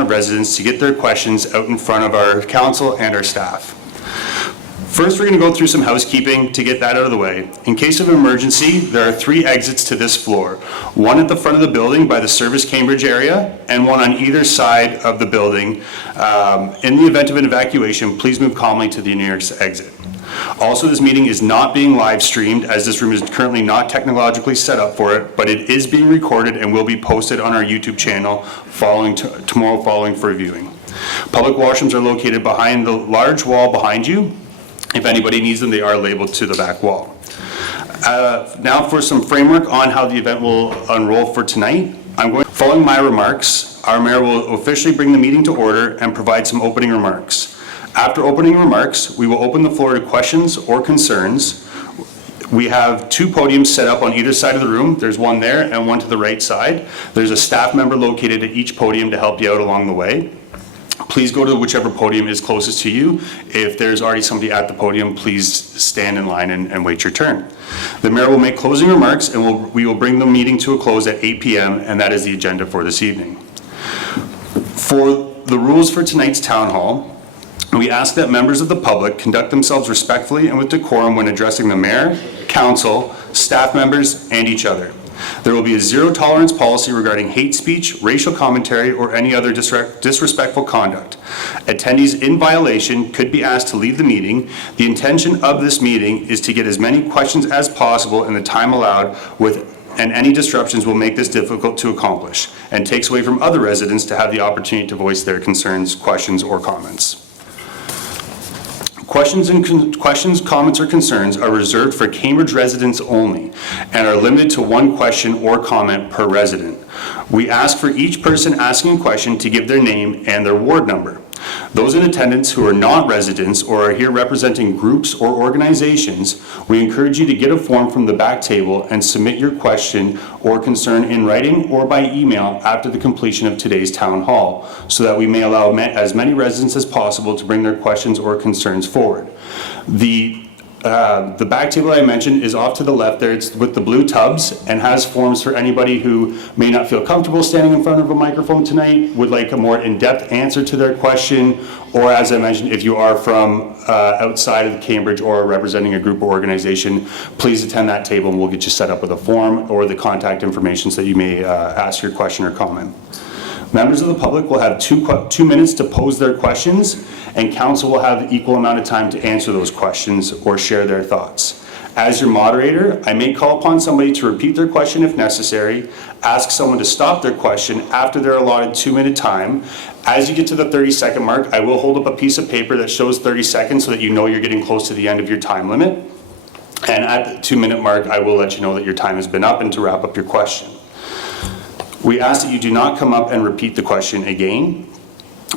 of residents to get their questions out in front of our council and our staff. First, we're going to go through some housekeeping to get that out of the way. In case of emergency, there are 3 exits to this floor. One at the front of the building by the Service Cambridge area, and one on either side of the building. In the event of an evacuation, please move calmly to the nearest exit. Also, this meeting is not being live streamed, as this room is currently not technologically set up for it, but it is being recorded and will be posted on our YouTube channel tomorrow following for viewing. Public washrooms are located behind the large wall behind you. If anybody needs them, they are labeled to the back wall. Now for some framework on how the event will unroll for tonight. Following my remarks, our mayor will officially bring the meeting to order and provide some opening remarks. After opening remarks, we will open the floor to questions or concerns. We have 2 podiums set up on either side of the room. There's one there and one to the right side. There's a staff member located at each podium to help you out along the way. Please go to whichever podium is closest to you. If there's already somebody at the podium, please stand in line and wait your turn. The mayor will make closing remarks, and we will bring the meeting to a close at 8 p.m., and that is the agenda for this evening. For the rules for tonight's town hall, we ask that members of the public conduct themselves respectfully and with decorum when addressing the mayor, council, staff members, and each other. There will be a zero tolerance policy regarding hate speech, racial commentary, or any other disrespectful conduct. Attendees in violation could be asked to leave the meeting. The intention of this meeting is to get as many questions as possible in the time allowed, and any disruptions will make this difficult to accomplish and takes away from other residents to have the opportunity to voice their concerns, questions, or comments. Questions, comments, or concerns are reserved for Cambridge residents only and are limited to 1 question or comment per resident. We ask for each person asking a question to give their name and their ward number. Those in attendance who are not residents or are here representing groups or organizations, we encourage you to get a form from the back table and submit your question or concern in writing or by email after the completion of today's town hall, so that we may allow as many residents as possible to bring their questions or concerns forward. The back table I mentioned is off to the left there. It's with the blue tubs and has forms for anybody who may not feel comfortable standing in front of a microphone tonight, would like a more in-depth answer to their question, or as I mentioned, if you are from outside of Cambridge or representing a group or organization, please attend that table and we'll get you set up with a form or the contact information so that you may ask your question or comment. Members of the public will have 2 minutes to pose their questions, and council will have the equal amount of time to answer those questions or share their thoughts. As your moderator, I may call upon somebody to repeat their question if necessary, ask someone to stop their question after their allotted 2-minute time. As you get to the 30-second mark, I will hold up a piece of paper that shows 30 seconds so that you know you're getting close to the end of your time limit. And at the 2-minute mark, I will let you know that your time has been up and to wrap up your question. We ask that you do not come up and repeat the question again.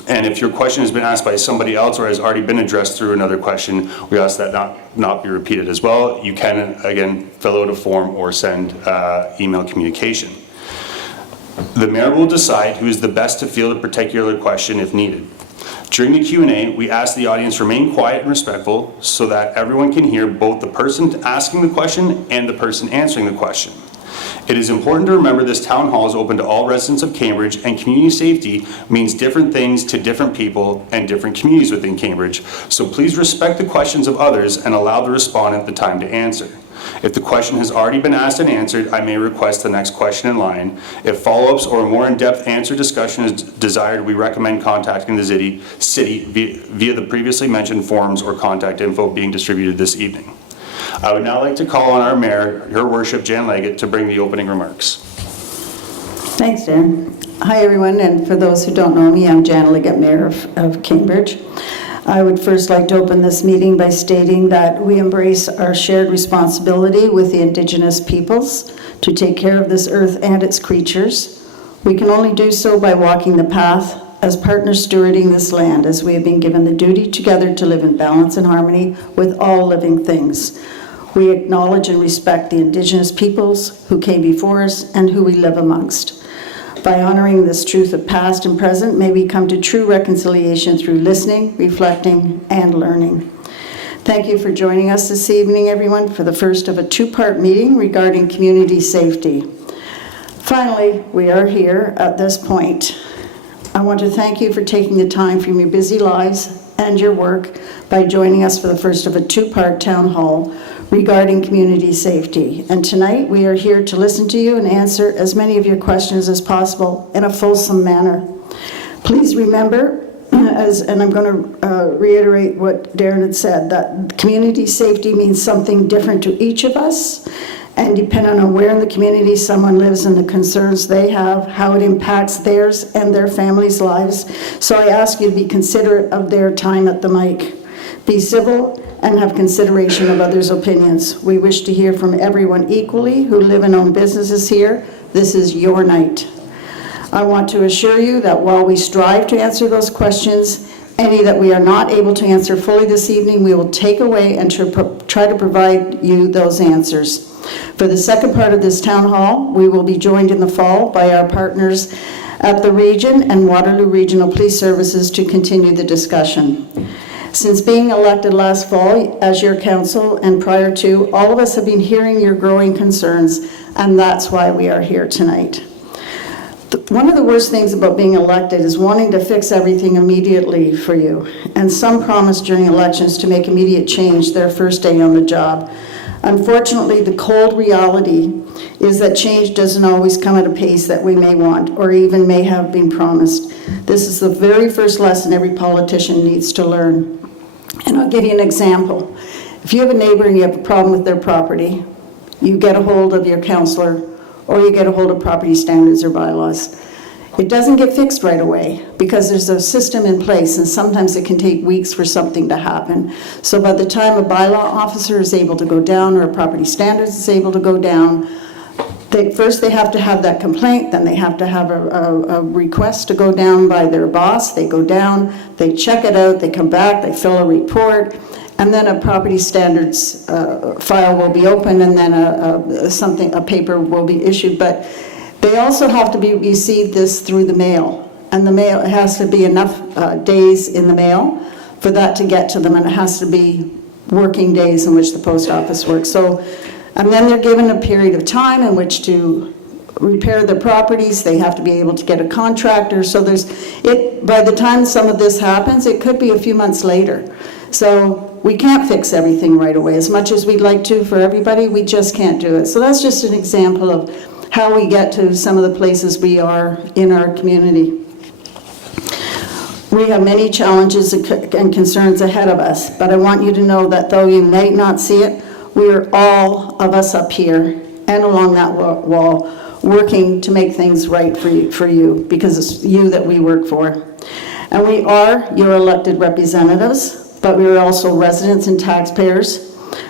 And if your question has been asked by somebody else or has already been addressed through another question, we ask that not be repeated as well. You can, again, fill out a form or send email communication. The mayor will decide who is the best to field a particular question if needed. During the Q&A, we ask the audience remain quiet and respectful so that everyone can hear both the person asking the question and the person answering the question. It is important to remember this town hall is open to all residents of Cambridge, and community safety means different things to different people and different communities within Cambridge. So please respect the questions of others and allow the respondent the time to answer. If the question has already been asked and answered, I may request the next question in line. If follow-ups or a more in-depth answer discussion is desired, we recommend contacting the city via the previously mentioned forms or contact info being distributed this evening. I would now like to call on our mayor, Her Worship Jan Leggett, to bring the opening remarks. Thanks, Dan. Hi, everyone, and for those who don't know me, I'm Jan Leggett, Mayor of Cambridge. I would first like to open this meeting by stating that we embrace our shared responsibility with the Indigenous peoples to take care of this earth and its creatures. We can only do so by walking the path as partners stewarding this land, as we have been given the duty together to live in balance and harmony with all living things. We acknowledge and respect the Indigenous peoples who came before us and who we live amongst. By honoring this truth of past and present, may we come to true reconciliation through listening, reflecting, and learning. Thank you for joining us this evening, everyone, for the first of a 2-part meeting regarding community safety. Finally, we are here at this point. I want to thank you for taking the time from your busy lives and your work by joining us for the first of a two-part town hall regarding community safety. And tonight, we are here to listen to you and answer as many of your questions as possible in a fulsome manner. Please remember, and I'm going to reiterate what Darren had said, that community safety means something different to each of us, and depending on where in the community someone lives and the concerns they have, how it impacts theirs and their families' lives. So I ask you to be considerate of their time at the mic. Be civil and have consideration of others' opinions. We wish to hear from everyone equally who live and own businesses here. This is your night. I want to assure you that while we strive to answer those questions, any that we are not able to answer fully this evening, we will take away and try to provide you those answers. For the second part of this town hall, we will be joined in the fall by our partners at the region and Waterloo Regional Police Services to continue the discussion. Since being elected last fall as your council and prior to, all of us have been hearing your growing concerns, and that's why we are here tonight. One of the worst things about being elected is wanting to fix everything immediately for you, and some promise during elections to make immediate change their first day on the job. Unfortunately, the cold reality is that change doesn't always come at a pace that we may want or even may have been promised. This is the very first lesson every politician needs to learn. And I'll give you an example. If you have a neighbor and you have a problem with their property, you get a hold of your councillor or you get a hold of property standards or bylaws. It doesn't get fixed right away because there's a system in place, and sometimes it can take weeks for something to happen. So by the time a bylaw officer is able to go down or a property standards is able to go down, first they have to have that complaint, then they have to have a request to go down by their boss. They go down, they check it out, they come back, they fill a report, and then a property standards file will be opened, and then a paper will be issued. But they also have to be received this through the mail, and the mail, it has to be enough days in the mail for that to get to them, and it has to be working days in which the post office works. So, and then they're given a period of time in which to repair their properties. They have to be able to get a contractor. So by the time some of this happens, it could be a few months later. So we can't fix everything right away. As much as we'd like to for everybody, we just can't do it. So that's just an example of how we get to some of the places we are in our community. We have many challenges and concerns ahead of us, but I want you to know that though you might not see it, we are all of us up here and along that wall working to make things right for you because it's you that we work for. And we are your elected representatives, but we are also residents and taxpayers.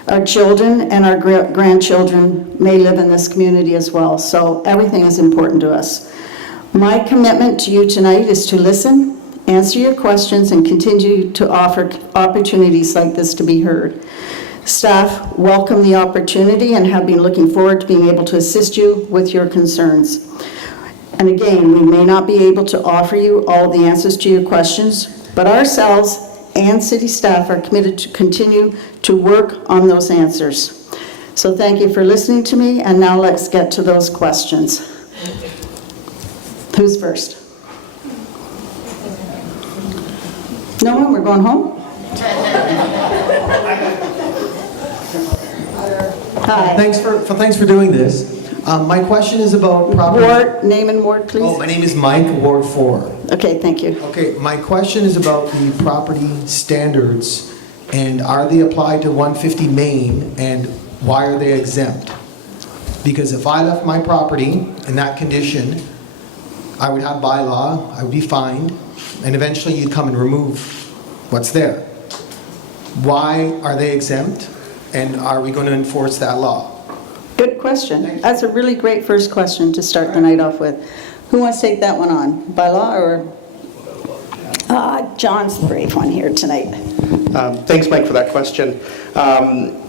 Our children and our grandchildren may live in this community as well, so everything is important to us. My commitment to you tonight is to listen, answer your questions, and continue to offer opportunities like this to be heard. Staff welcome the opportunity and have been looking forward to being able to assist you with your concerns. And again, we may not be able to offer you all the answers to your questions, but ourselves and city staff are committed to continue to work on those answers. So thank you for listening to me, and now let's get to those questions. Who's first? No one? We're going home? Hi. Thanks for doing this. My question is about property. Ward, name and ward, please. Oh, my name is Mike, Ward 4. Okay, thank you. Okay, my question is about the property standards, and are they applied to 150 Main, and why are they exempt? Because if I left my property in that condition, I would have bylaw, I would be fined, and eventually you'd come and remove what's there. Why are they exempt, and are we going to enforce that law? Good question. That's a really great first question to start the night off with. Who wants to take that one on? By law or? John's the brave one here tonight. Thanks, Mike, for that question.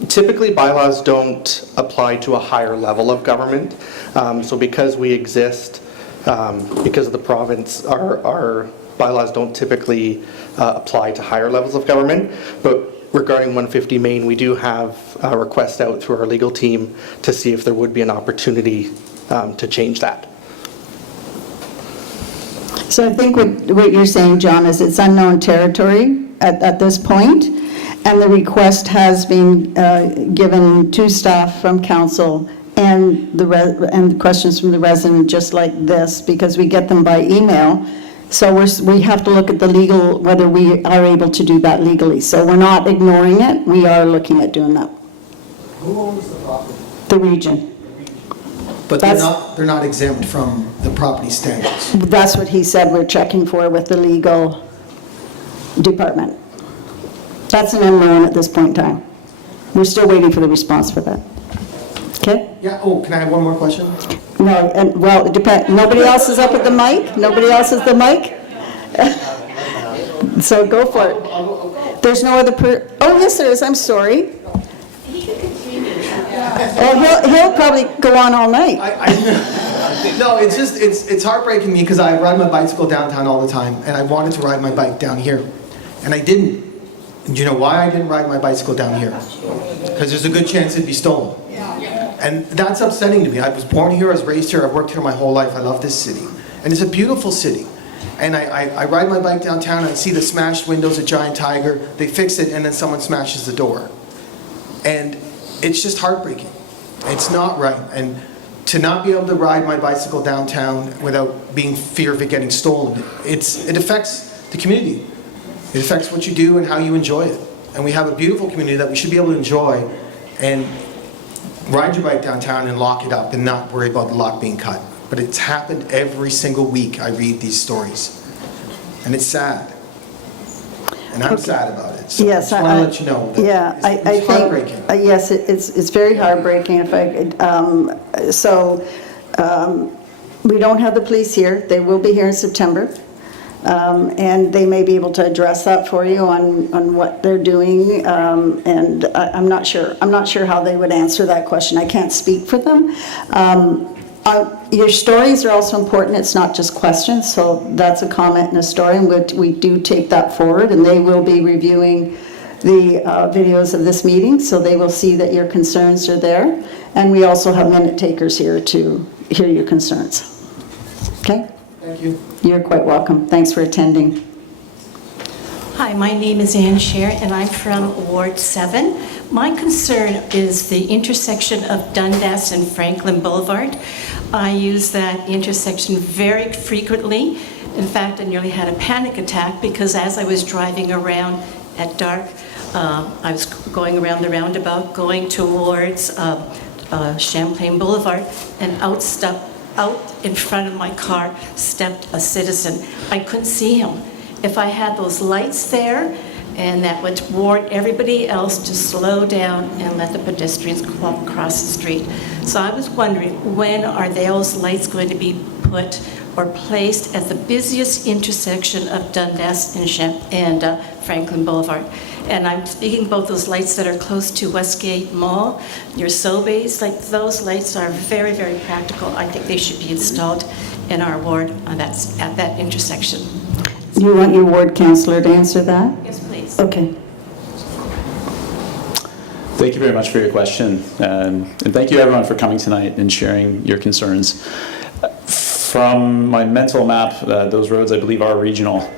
Typically, bylaws don't apply to a higher level of government. So because we exist, because of the province, our bylaws don't typically apply to higher levels of government. But regarding 150 Main, we do have a request out through our legal team to see if there would be an opportunity to change that. So I think what you're saying, John, is it's unknown territory at this point, and the request has been given to staff from council and the questions from the resident, just like this, because we get them by email. So we have to look at the legal, whether we are able to do that legally. So we're not ignoring it, we are looking at doing that. Who owns the property? The region. But That's- they're not exempt from the property standards. That's what he said we're checking for with the legal department. That's an unknown at this point in time. We're still waiting for the response for that. Okay? Yeah, oh, can I have one more question? No, and, well, it depends, nobody else is up at the mic? Nobody else is the mic? So go for it. There's no other oh, yes, there is, I'm sorry. Oh, he'll probably go on all night. No, it's just, it's heartbreaking me because I ride my bicycle downtown all the time, and I wanted to ride my bike down here, and I didn't. And do you know why I didn't ride my bicycle down here? Because there's a good chance it'd be stolen. And that's upsetting to me. I was born here, I was raised here, I've worked here my whole life, I love this city. And it's a beautiful city. And I ride my bike downtown, and I see the smashed windows at Giant Tiger, they fix it, and then someone smashes the door. And it's just heartbreaking. It's not right. And to not be able to ride my bicycle downtown without being fear of it getting stolen, it affects the community. It affects what you do and how you enjoy it. And we have a beautiful community that we should be able to enjoy and ride your bike downtown and lock it up and not worry about the lock being cut. But it's happened every single week I read these stories. And it's sad. And I'm sad about it. So Yes, I just want to let you know that yeah, I it's think, heartbreaking. yes, it's very heartbreaking. If we don't have the police here. They will be here in September. And they may be able to address that for you on what they're doing. And I'm not sure. I'm not sure how they would answer that question. I can't speak for them. Your stories are also important. It's not just questions. So that's a comment and a story. And we do take that forward. And they will be reviewing the videos of this meeting. So they will see that your concerns are there. And we also have minute takers here to hear your concerns. Okay? Thank you. You're quite welcome. Thanks for attending. Hi, my name is Ann Scher, and I'm from Ward 7. My concern is the intersection of Dundas and Franklin Boulevard. I use that intersection very frequently. In fact, I nearly had a panic attack because as I was driving around at dark, I was going around the roundabout, going towards Champlain Boulevard, and out in front of my car stepped a citizen. I couldn't see him. If I had those lights there, and that would warn everybody else to slow down and let the pedestrians walk across the street. So I was wondering, when are those lights going to be put or placed at the busiest intersection of Dundas and Franklin Boulevard? And I'm speaking about those lights that are close to Westgate Mall, near Sobeys. Like, those lights are very, very practical. I think they should be installed in our ward at that intersection. You want your ward councillor to answer that? Yes, please. Okay. Thank you very much for your question. And thank you everyone for coming tonight and sharing your concerns. From my mental map, those roads I believe are regional.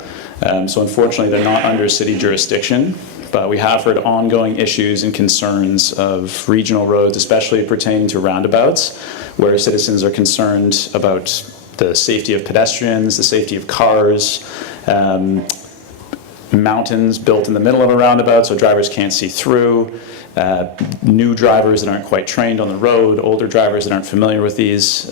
So unfortunately they're not under city jurisdiction, but we have heard ongoing issues and concerns of regional roads, especially pertaining to roundabouts, where citizens are concerned about the safety of pedestrians, the safety of cars, mountains built in the middle of a roundabout so drivers can't see through, new drivers that aren't quite trained on the road, older drivers that aren't familiar with these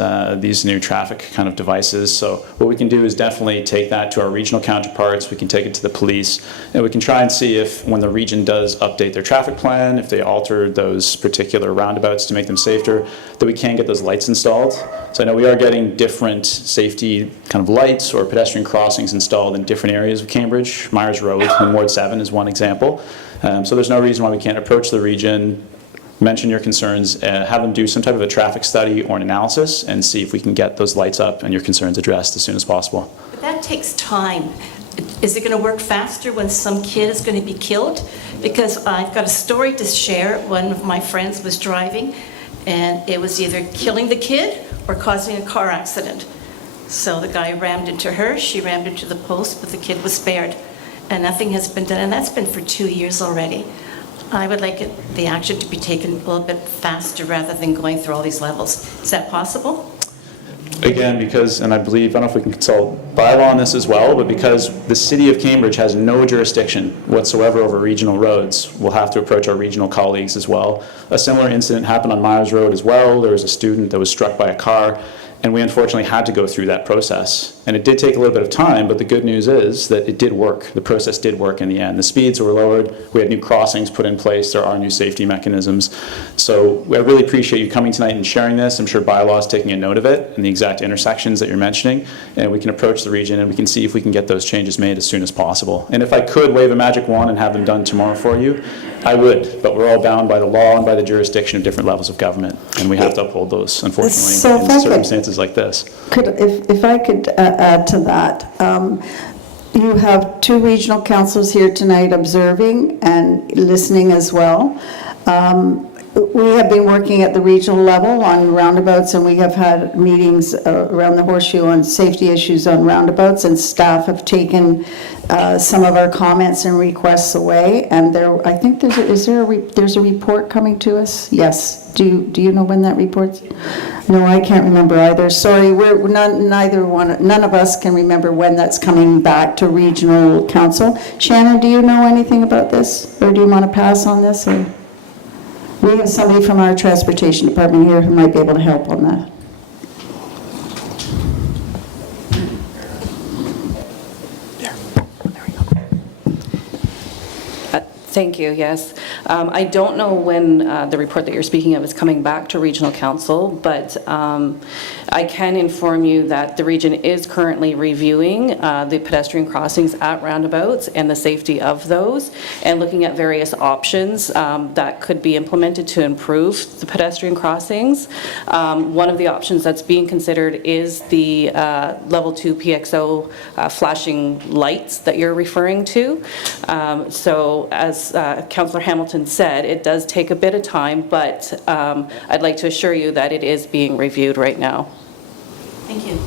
new traffic kind of devices. So what we can do is definitely take that to our regional counterparts, we can take it to the police, and we can try and see if when the region does update their traffic plan, if they alter those particular roundabouts to make them safer, that we can get those lights installed. So I know we are getting different safety kind of lights or pedestrian crossings installed in different areas of Cambridge. Myers Road in Ward 7 is one example. So there's no reason why we can't approach the region, mention your concerns, have them do some type of a traffic study or an analysis and see if we can get those lights up and your concerns addressed as soon as possible. But that takes time. Is it going to work faster when some kid is going to be killed? Because I've got a story to share. One of my friends was driving, and it was either killing the kid or causing a car accident. So the guy rammed into her, she rammed into the post, but the kid was spared. And nothing has been done, and that's been for 2 years already. I would like the action to be taken a little bit faster rather than going through all these levels. Is that possible? Again, because, and I believe, I don't know if we can consult bylaw on this as well, but because the city of Cambridge has no jurisdiction whatsoever over regional roads, we'll have to approach our regional colleagues as well. A similar incident happened on Myers Road as well. There was a student that was struck by a car, and we unfortunately had to go through that process. And it did take a little bit of time, but the good news is that it did work. The process did work in the end. The speeds were lowered. We had new crossings put in place. There are new safety mechanisms. So I really appreciate you coming tonight and sharing this. I'm sure bylaw is taking a note of it and the exact intersections that you're mentioning. And we can approach the region and we can see if we can get those changes made as soon as possible. And if I could wave a magic wand and have them done tomorrow for you, I would. But we're all bound by the law and by the jurisdiction of different levels of government. And we have to uphold those, unfortunately, So if I in could- circumstances like this. If I could add to that, you have two regional councils here tonight observing and listening as well. We have been working at the regional level on roundabouts, and we have had meetings around the Horseshoe on safety issues on roundabouts, and staff have taken some of our comments and requests away. And there, I think there's a report coming to us? Yes. Do you know when that report's? No, I can't remember either. Sorry, none of us can remember when that's coming back to regional council. Shannon, do you know anything about this, or do you want to pass on this? Or? We have somebody from our transportation department here who might be able to help on that. Thank you, yes. I don't know when the report that you're speaking of is coming back to regional council, but I can inform you that the region is currently reviewing the pedestrian crossings at roundabouts and the safety of those, and looking at various options that could be implemented to improve the pedestrian crossings. One of the options that's being considered is the level 2 PXO flashing lights that you're referring to. So as Councillor Hamilton said, it does take a bit of time, but I'd like to assure you that it is being reviewed right now. Thank you.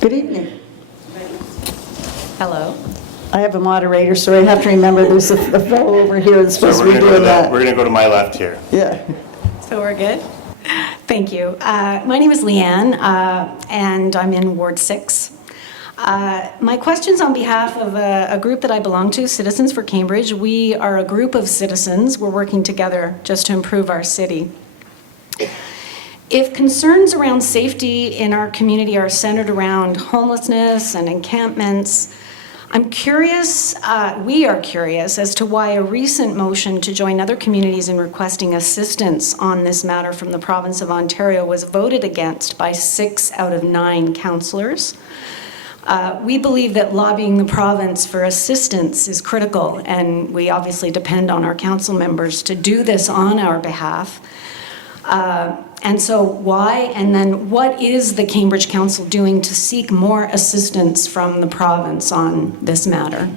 Good evening. Hello. I have a moderator, so I have to remember there's a fellow over here that's So supposed to we're be gonna doing that. we're gonna go to my left here. Yeah. So we're good? Thank you. My name is Leanne, and I'm in Ward 6. My question's on behalf of a group that I belong to, Citizens for Cambridge. We are a group of citizens. We're working together just to improve our city. If concerns around safety in our community are centered around homelessness and encampments, I'm curious, we are curious as to why a recent motion to join other communities in requesting assistance on this matter from the province of Ontario was voted against by 6 out of 9 councillors. We believe that lobbying the province for assistance is critical, and we obviously depend on our council members to do this on our behalf. And so why, and then what is the Cambridge Council doing to seek more assistance from the province on this matter?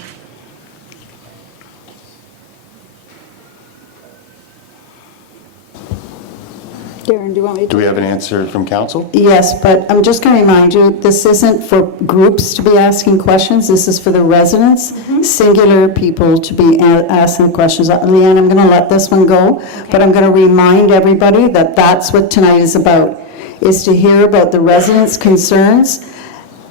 Darren, do you want me to? Do we have an answer from council? Yes, but I'm just going to remind you, this isn't for groups to be asking questions. This is for the residents, singular people to be asking the questions. Leanne, I'm going to let this one go, but I'm going to remind everybody that that's what tonight is about, is to hear about the residents' concerns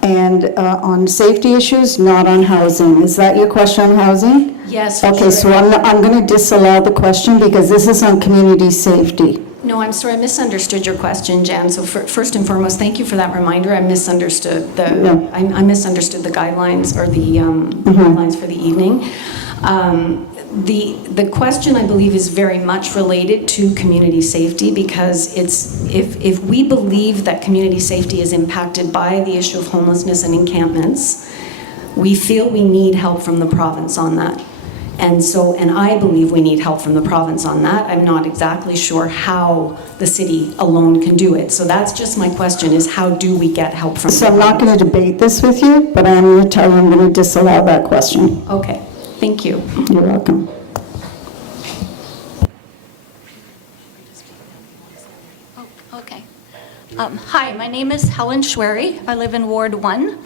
and on safety issues, not on housing. Is that your question on housing? Yes. Okay, so I'm going to disallow the question because this is on community safety. No, I'm sorry, I misunderstood your question, Jan. So first and foremost, thank you for that reminder. I misunderstood I misunderstood the guidelines or the guidelines for the evening. The question, I believe, is very much related to community safety because it's if we believe that community safety is impacted by the issue of homelessness and encampments, we feel we need help from the province on that. And I believe we need help from the province on that. I'm not exactly sure how the city alone can do it. So that's just my question, is how do we get help from the So I'm province? not going to debate this with you, but I'm going to tell you I'm going to disallow that question. Okay, thank you. You're welcome. Okay. Hi, my name is Helen Schwery. I live in Ward 1.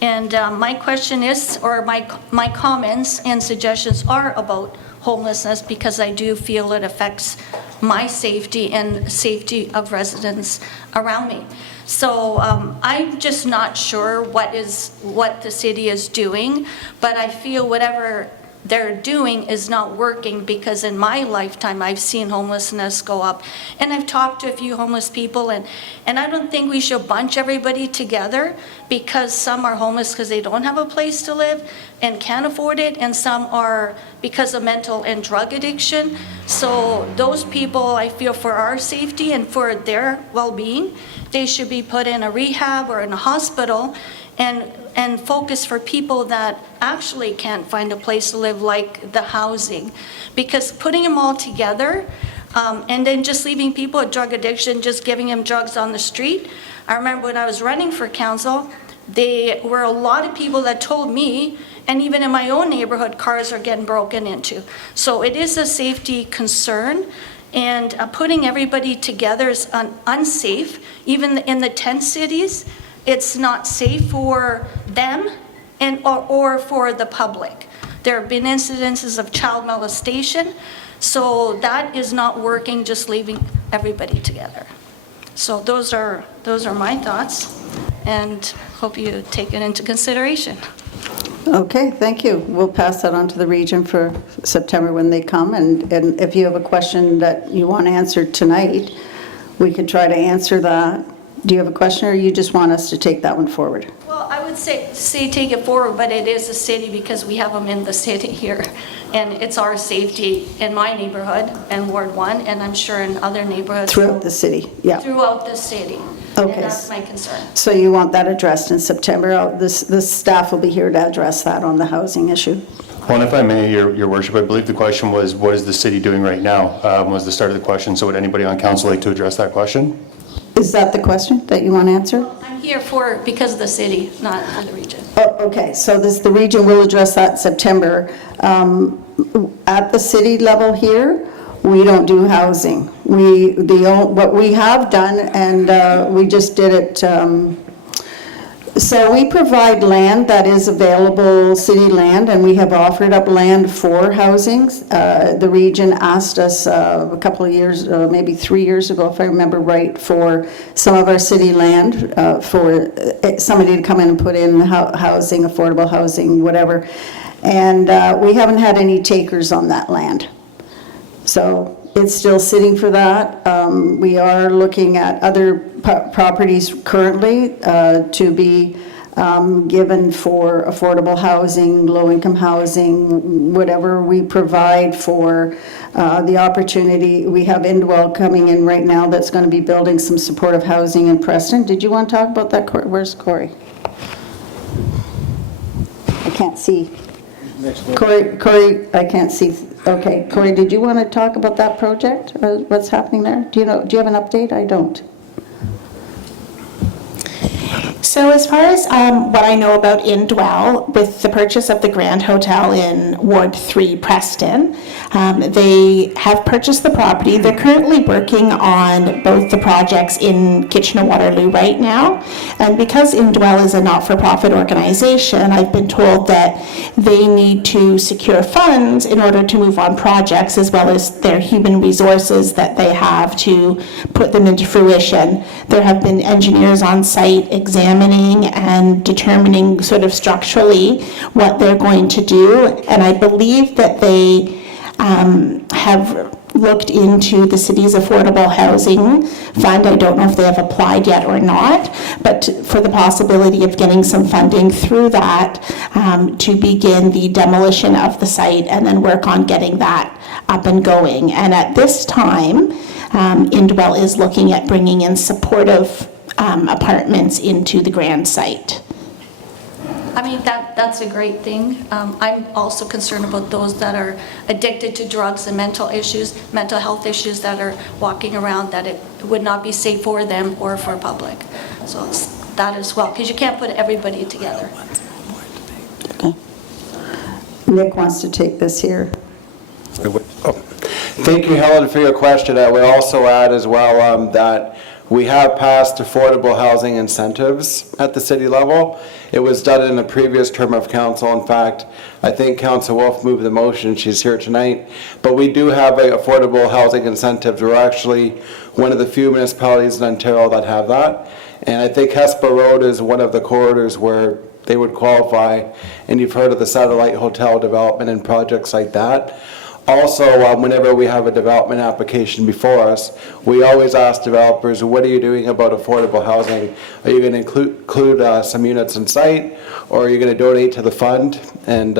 And my question is, or my comments and suggestions are about homelessness because I do feel it affects my safety and safety of residents around me. So I'm just not sure what the city is doing, but I feel whatever they're doing is not working because in my lifetime I've seen homelessness go up, and I've talked to a few homeless people, and I don't think we should bunch everybody together because some are homeless because they don't have a place to live and can't afford it, and some are because of mental and drug addiction. So those people, I feel for our safety and for their well-being, they should be put in a rehab or in a hospital and focus for people that actually can't find a place to live, like the housing. Because putting them all together and then just leaving people with drug addiction, just giving them drugs on the street. I remember when I was running for council, there were a lot of people that told me, and even in my own neighborhood, cars are getting broken into. So it is a safety concern, and putting everybody together is unsafe. Even in the tent cities, it's not safe for them or for the public. There have been incidences of child molestation, so that is not working, just leaving everybody together. So those are my thoughts, and hope you take it into consideration. Okay, thank you. We'll pass that on to the region for September when they come, and if you have a question that you want answered tonight, we could try to answer that. Do you have a question, or you just want us to take that one forward? Well, I would say take it forward, but it is a city because we have them in the city here. And it's our safety in my neighborhood and Ward 1, and I'm sure in other neighborhoods. Throughout the city, yeah. Throughout the city. Okay. And that's my concern. So you want that addressed in September? The staff will be here to address that on the housing issue. Well, and if I may, Your Worship, I believe the question was, what is the city doing right now, was the start of the question. So would anybody on council like to address that question? Is that the question that you want answered? I'm here because of the city, not for the region. Oh, okay, so the region will address that in September. At the city level here, we don't do housing. What we have done, and we just did it, so we provide land that is available, city land, and we have offered up land for housing. The region asked us a couple of years, maybe 3 years ago, if I remember right, for some of our city land, for somebody to come in and put in housing, affordable housing, whatever. And we haven't had any takers on that land. So it's still sitting for that. We are looking at other properties currently to be given for affordable housing, low-income housing, whatever we provide for the opportunity. We have Indwell coming in right now that's going to be building some supportive housing in Preston. Did you want to talk about that? Where's Corey? I can't see. Corey, I can't see. Okay, Corey, did you want to talk about that project? What's happening there? Do you have an update? I don't. So as far as what I know about Indwell, with the purchase of the Grand Hotel in Ward 3, Preston, they have purchased the property. They're currently working on both the projects in Kitchener-Waterloo right now. And because Indwell is a not-for-profit organization, I've been told that they need to secure funds in order to move on projects, as well as their human resources that they have to put them into fruition. There have been engineers on site examining and determining sort of structurally what they're going to do. And I believe that they have looked into the city's affordable housing fund. I don't know if they have applied yet or not, but for the possibility of getting some funding through that to begin the demolition of the site and then work on getting that up and going. And at this time, Indwell is looking at bringing in supportive apartments into the Grand site. I mean, that's a great thing. I'm also concerned about those that are addicted to drugs and mental health issues that are walking around, that it would not be safe for them or for public. So it's that as well, because you can't put everybody together. Okay. Nick wants to take this here. Thank you, Helen, for your question. I would also add as well that we have passed affordable housing incentives at the city level. It was done in the previous term of council. In fact, I think Council Wolf moved the motion, she's here tonight. But we do have affordable housing incentives. We're actually one of the few municipalities in Ontario that have that. And I think Hesper Road is one of the corridors where they would qualify. And you've heard of the satellite hotel development and projects like that. Also, whenever we have a development application before us, we always ask developers, what are you doing about affordable housing? Are you going to include some units in site, or are you going to donate to the fund? And,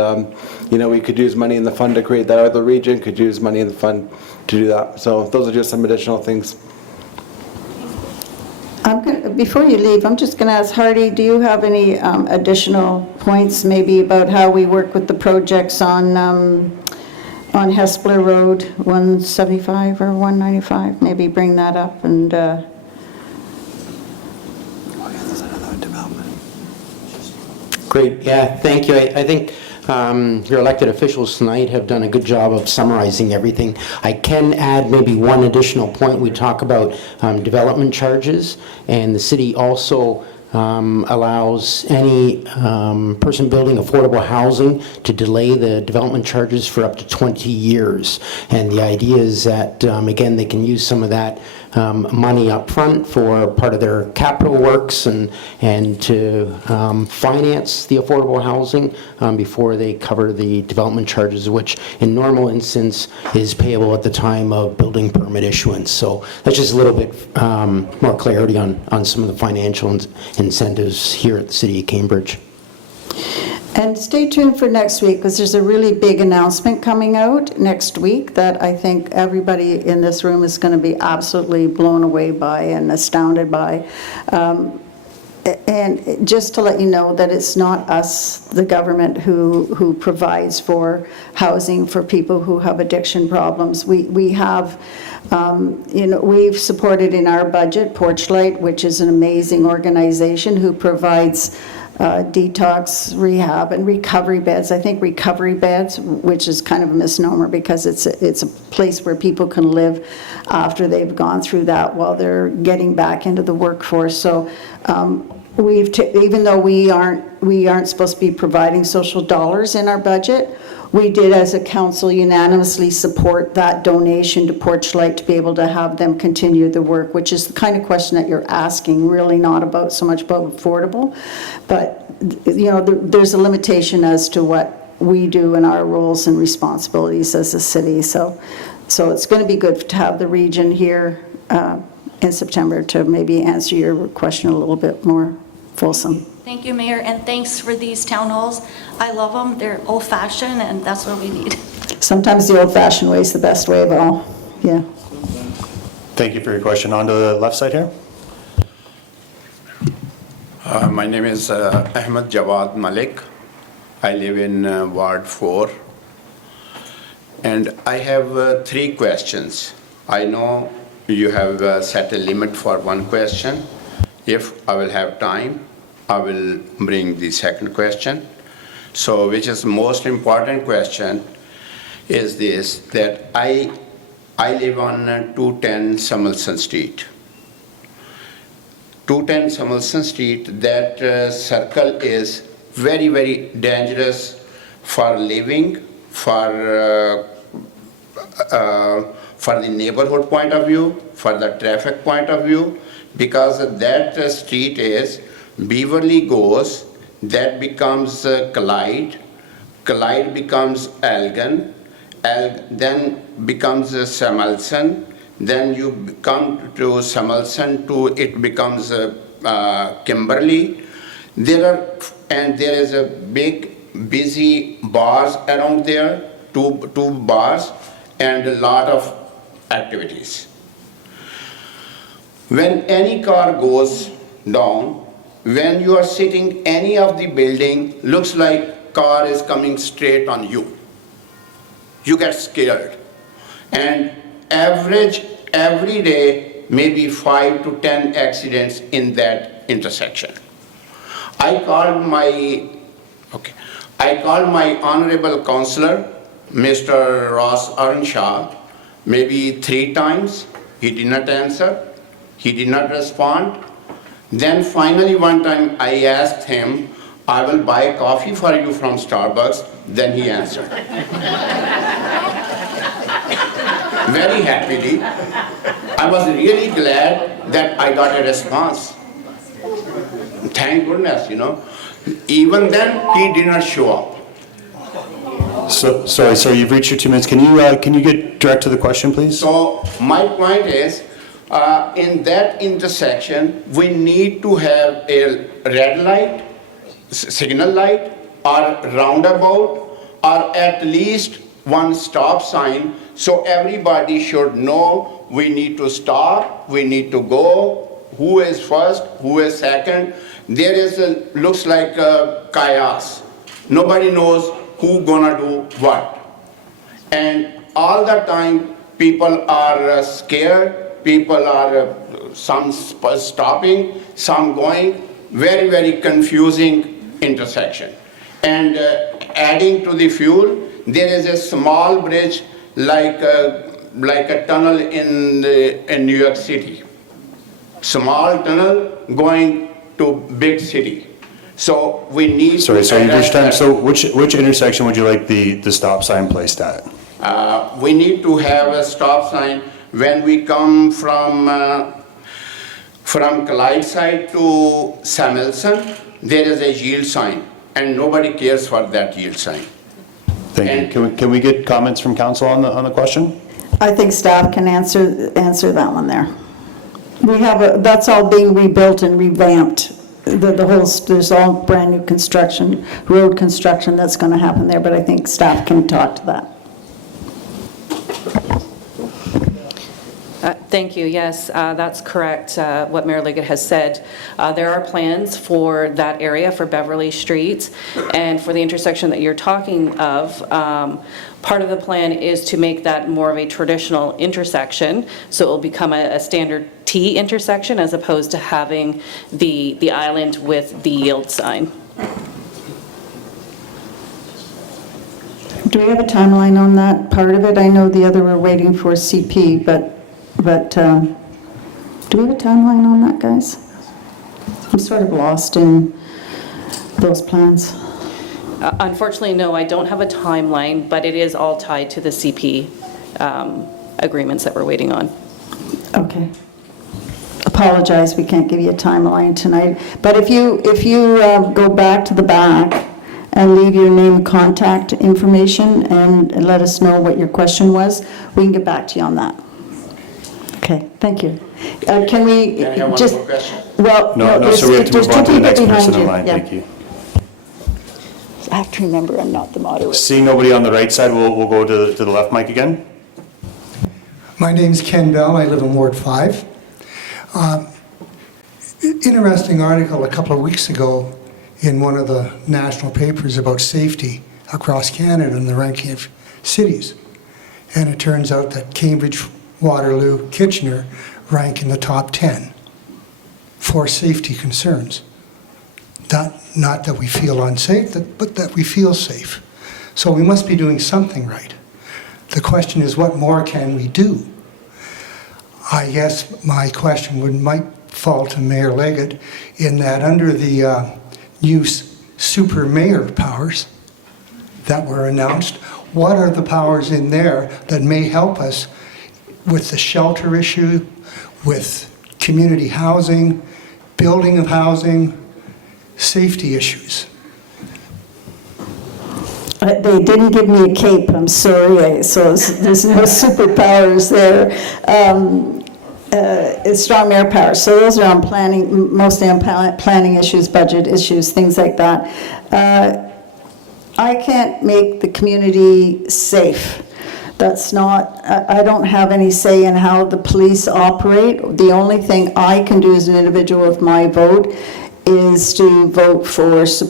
you know, we could use money in the fund to create that, or the region could use money in the fund to do that. So those are just some additional things. Before you leave, I'm just going to ask Hardy, do you have any additional points maybe about how we work with the projects on Hespeler Road, 175 or 195? Maybe bring that up and... Great, yeah, thank you. I think your elected officials tonight have done a good job of summarizing everything. I can add maybe one additional point. We talk about development charges, and the city also allows any person building affordable housing to delay the development charges for up to 20 years. And the idea is that, again, they can use some of that money up front for part of their capital works and to finance the affordable housing before they cover the development charges, which in normal instance is payable at the time of building permit issuance. So that's just a little bit more clarity on some of the financial incentives here at the City of Cambridge. And stay tuned for next week, because there's a really big announcement coming out next week that I think everybody in this room is going to be absolutely blown away by and astounded by. And just to let you know that it's not us, the government, who provides for housing for people who have addiction problems. We have, you know, we've supported in our budget Porchlight, which is an amazing organization who provides detox, rehab, and recovery beds. I think recovery beds, which is kind of a misnomer because it's a place where people can live after they've gone through that while they're getting back into the workforce. So even though we aren't supposed to be providing social dollars in our budget, we did as a council unanimously support that donation to Porchlight to be able to have them continue the work, which is the kind of question that you're asking, really not about so much about affordable, but you know, there's a limitation as to what we do in our roles and responsibilities as a city. So it's going to be good to have the region here in September to maybe answer your question a little bit more fulsome. Thank you, Mayor, and thanks for these town halls. I love them. They're old-fashioned, and that's what we need. Sometimes the old-fashioned way is the best way of all. Yeah. Thank you for your question. On to the left side here. My name is Ahmed Jawad Malik. I live in Ward 4. And I have 3 questions. I know you have set a limit for 1 question. If I will have time, I will bring the second question. So, which is the most important question is this, that I live on 210 Samuelson Street. 210 Samuelson Street, that circle is very, very dangerous for living, for the neighborhood point of view, for the traffic point of view, because that street is Beverly goes, that becomes Clyde, Clyde becomes Elgin, then becomes Samuelson, then you come to Samuelson to it becomes Kimberly. There is a big busy bars around there, two bars and a lot of activities. When any car goes down, when you are sitting any of the building, looks like car is coming straight on you. You get scared. And average every day, maybe 5 to 10 accidents in that intersection. I called my honorable councillor, Mr. Ross Arnshaw, maybe 3 times. He did not answer. He did not respond. Then finally one time I asked him, I will buy coffee for you from Starbucks. Then he answered. Very happily. I was really glad that I got a response. Thank goodness, Even then, he did not show up. So, sorry, sir, you've reached your 2 minutes. Can you get direct to the question, please? So my point is, in that intersection, we need to have a red light, signal light, or roundabout, or at least one stop sign, so everybody should know we need to stop, we need to go, who is first, who is second. There is looks like chaos. Nobody knows who gonna do what. And all the time, people are scared, people are some stopping, some going, very, very confusing intersection. And adding to the fuel, there is a small bridge like a tunnel in New York City. Small tunnel going to big city. So we need Sorry, to so you've reached time. address So which intersection would you like the stop sign placed at? we need to have a stop sign when we come from Clyde side to Samuelson. There is a yield sign, and nobody cares for that yield sign. Thank you. Can we get comments from council on the question? I think staff can answer that one there. We have that's all being rebuilt and revamped. There's all brand new construction, road construction that's going to happen there, but I think staff can talk to that. Thank you. Yes, that's correct, what Mayor Liggett has said. There are plans for that area, for Beverly Street, and for the intersection that you're talking of. Part of the plan is to make that more of a traditional intersection, so it will become a standard T intersection as opposed to having the island with the yield sign. Do we have a timeline on that part of it? I know the other we're waiting for CP, but do we have a timeline on that, guys? I'm sort of lost in those plans. Unfortunately, no, I don't have a timeline, but it is all tied to the CP agreements that we're waiting on. Okay. Apologize, we can't give you a timeline tonight. But if you go back to the back and leave your name and contact information and let us know what your question was, we can get back to you on that. Okay, thank you. Can we Can I have one just... more question? Well, No, so we have to move on to the next person in line. Yeah. Thank you. I have to remember I'm not the moderator. Seeing nobody on the right side, we'll go to the left mic again. My name's Ken Bell. I live in Ward 5. Interesting article a couple of weeks ago in one of the national papers about safety across Canada and the ranking of cities. And it turns out that Cambridge, Waterloo, Kitchener rank in the top 10 for safety concerns. Not that we feel unsafe, but that we feel safe. So we must be doing something right. The question is, what more can we do? I guess my question might fall to Mayor Liggett in that under the new super mayor powers that were announced, what are the powers in there that may help us with the shelter issue, with community housing, building of housing, safety issues? They didn't give me a cape, I'm sorry, so there's no superpowers there. It's strong mayor power, so those are on planning, mostly on planning issues, budget issues, things like that. I can't make the community safe. That's not, I don't have any say in how the police operate. The only thing I can do as an individual with my vote is to vote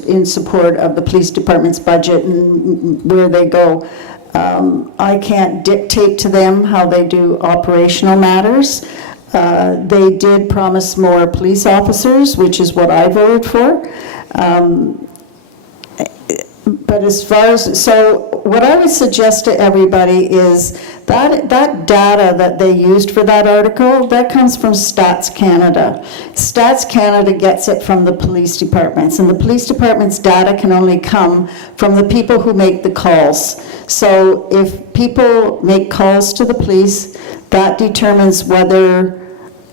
in support of the police department's budget and where they go. I can't dictate to them how they do operational matters. They did promise more police officers, which is what I voted for. But as far as, so what I would suggest to everybody is That data that they used for that article, that comes from Stats Canada. Stats Canada gets it from the police departments, and the police department's data can only come from the people who make the calls. So if people make calls to the police, that determines whether,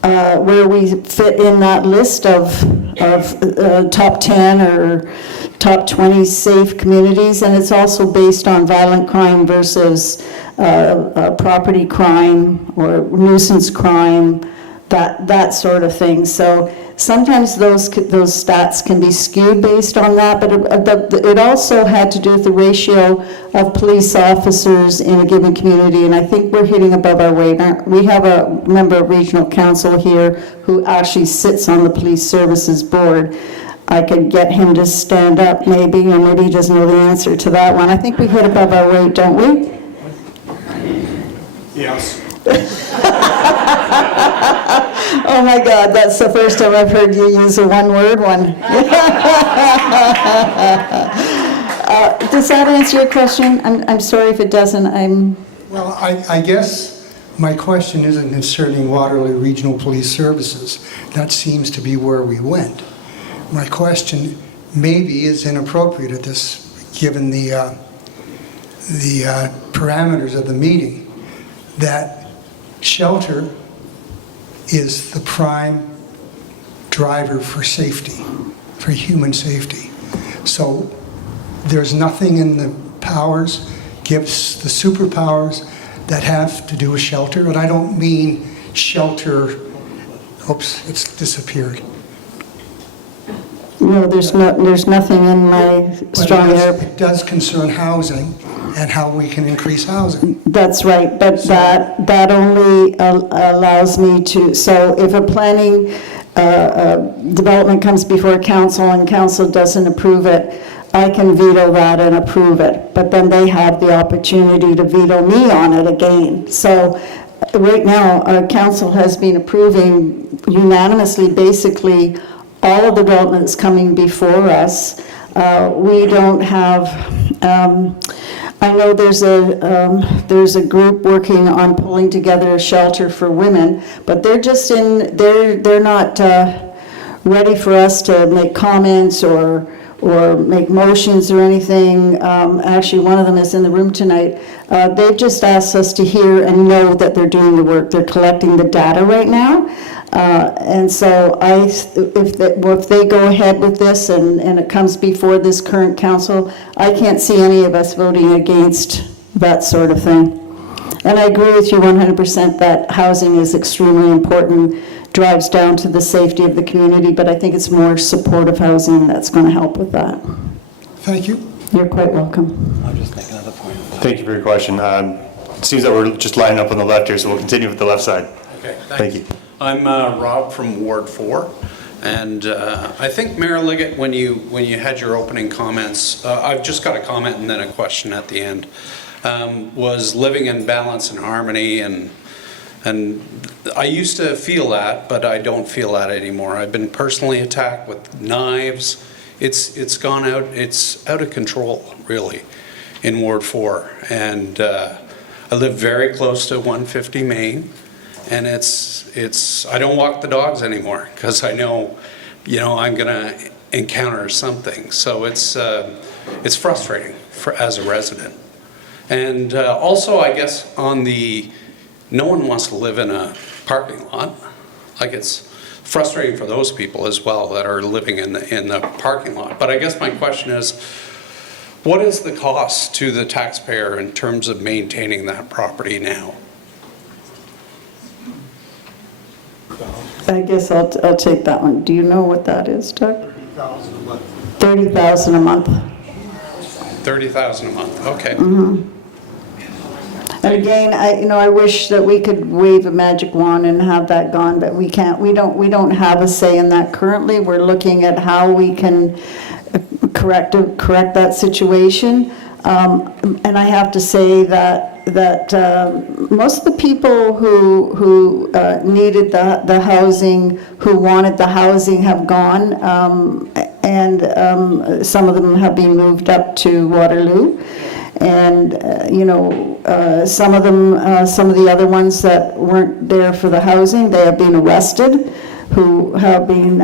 where we fit in that list of top 10 or top 20 safe communities, and it's also based on violent crime versus property crime or nuisance crime, that sort of thing. So sometimes those stats can be skewed based on that, but it also had to do with the ratio of police officers in a given community, and I think we're hitting above our weight. We have a member of regional council here who actually sits on the police services board. I could get him to stand up maybe, or maybe he doesn't know the answer to that one. I think we hit above our weight, don't we? Yes. Oh my God, that's the first time I've heard you use a one-word one. Does that answer your question? I'm sorry if it doesn't. Well, I guess my question isn't concerning Waterloo Regional Police Services. That seems to be where we went. My question maybe is inappropriate at this, given the parameters of the meeting, that shelter is the prime driver for safety, for human safety. So there's nothing in the powers, gives the superpowers that have to do with shelter, and I don't mean shelter, oops, it's disappeared. No, there's nothing in my strong air. It does concern housing and how we can increase housing. That's right, but that only allows me to, so if a planning development comes before council and council doesn't approve it, I can veto that and approve it, but then they have the opportunity to veto me on it again. So right now, our council has been approving unanimously, basically, all of the developments coming before us. We don't have, I know there's a group working on pulling together a shelter for women, but they're just they're not ready for us to make comments or make motions or anything. Actually, one of them is in the room tonight. They've just asked us to hear and know that they're doing the work. They're collecting the data right now. And so if they go ahead with this and it comes before this current council, I can't see any of us voting against that sort of thing. And I agree with you 100% that housing is extremely important, drives down to the safety of the community, but I think it's more supportive housing that's going to help with that. Thank you. You're quite welcome. I'll just make another point. Thank you for your question. It seems that we're just lining up on the left here, so we'll continue with the left side. Okay, Thank you. I'm Rob from Ward 4, and I think, Mayor Liggett, when you had your opening comments, I've just got a comment and then a question at the end, was living in balance and harmony, and I used to feel that, but I don't feel that anymore. I've been personally attacked with knives. It's gone out, it's out of control, really, in Ward 4, and I live very close to 150 Main. And I don't walk the dogs anymore because I know, I'm gonna encounter something. So it's frustrating as a resident. And also, I guess no one wants to live in a parking lot. Like, it's frustrating for those people as well that are living in the parking lot. But I guess my question is, what is the cost to the taxpayer in terms of maintaining that property now? I guess I'll take that one. Do you know what that is, Doug? $30,000 a month. $30,000 a month. $30,000 a month, okay. Mm-hmm. And again, I wish that we could wave a magic wand and have that gone, but we can't. We don't have a say in that currently. We're looking at how we can correct that situation. And I have to say that most of the people who needed the housing, who wanted the housing, have gone, and some of them have been moved up to Waterloo. And, some of them, some of the other ones that weren't there for the housing, they have been arrested, who have been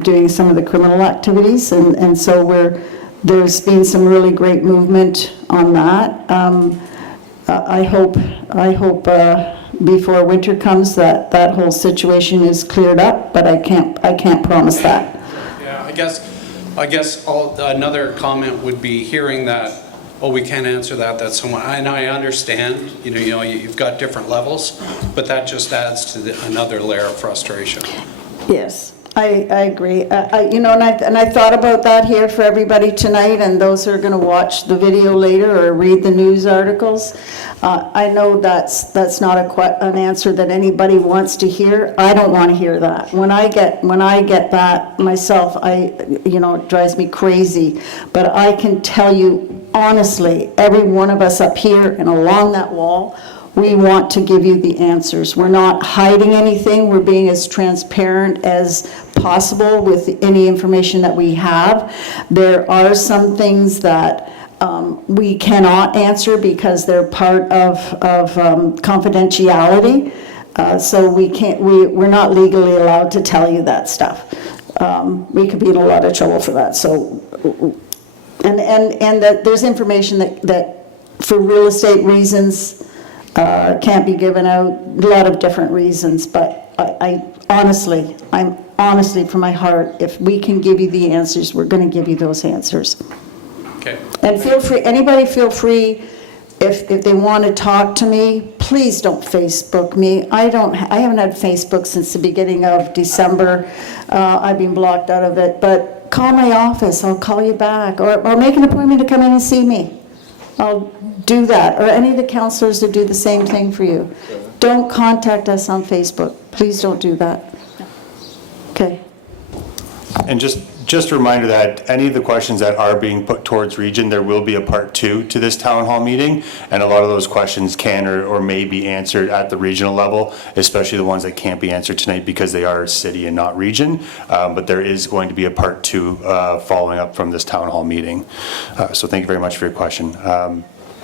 doing some of the criminal activities. And so there's been some really great movement on that. I hope before winter comes that whole situation is cleared up, but I can't promise that. Yeah, I guess another comment would be hearing that, oh, we can't answer that, that's someone, and I understand, you've got different levels, but that just adds to another layer of frustration. Yes, I agree. And I thought about that here for everybody tonight, and those who are going to watch the video later or read the news articles. I know that's not an answer that anybody wants to hear. I don't want to hear that. When I get that myself, it drives me crazy. But I can tell you honestly, every one of us up here and along that wall, we want to give you the answers. We're not hiding anything. We're being as transparent as possible with any information that we have. There are some things that we cannot answer because they're part of confidentiality. So we're not legally allowed to tell you that stuff. We could be in a lot of trouble for that. So, and that there's information that for real estate reasons, can't be given out, a lot of different reasons, but I'm honestly from my heart, if we can give you the answers, we're going to give you those answers. Okay. And anybody feel free, if they want to talk to me, please don't Facebook me. I haven't had Facebook since the beginning of December. I've been blocked out of it, but call my office, I'll call you back, or make an appointment to come in and see me. I'll do that, or any of the counselors that do the same thing for you. Don't contact us on Facebook. Please don't do that. Okay. And just a reminder that any of the questions that are being put towards Region, there will be a part 2 to this town hall meeting, and a lot of those questions can or may be answered at the regional level, especially the ones that can't be answered tonight because they are city and not region. But there is going to be a part 2 following up from this town hall meeting. So thank you very much for your question.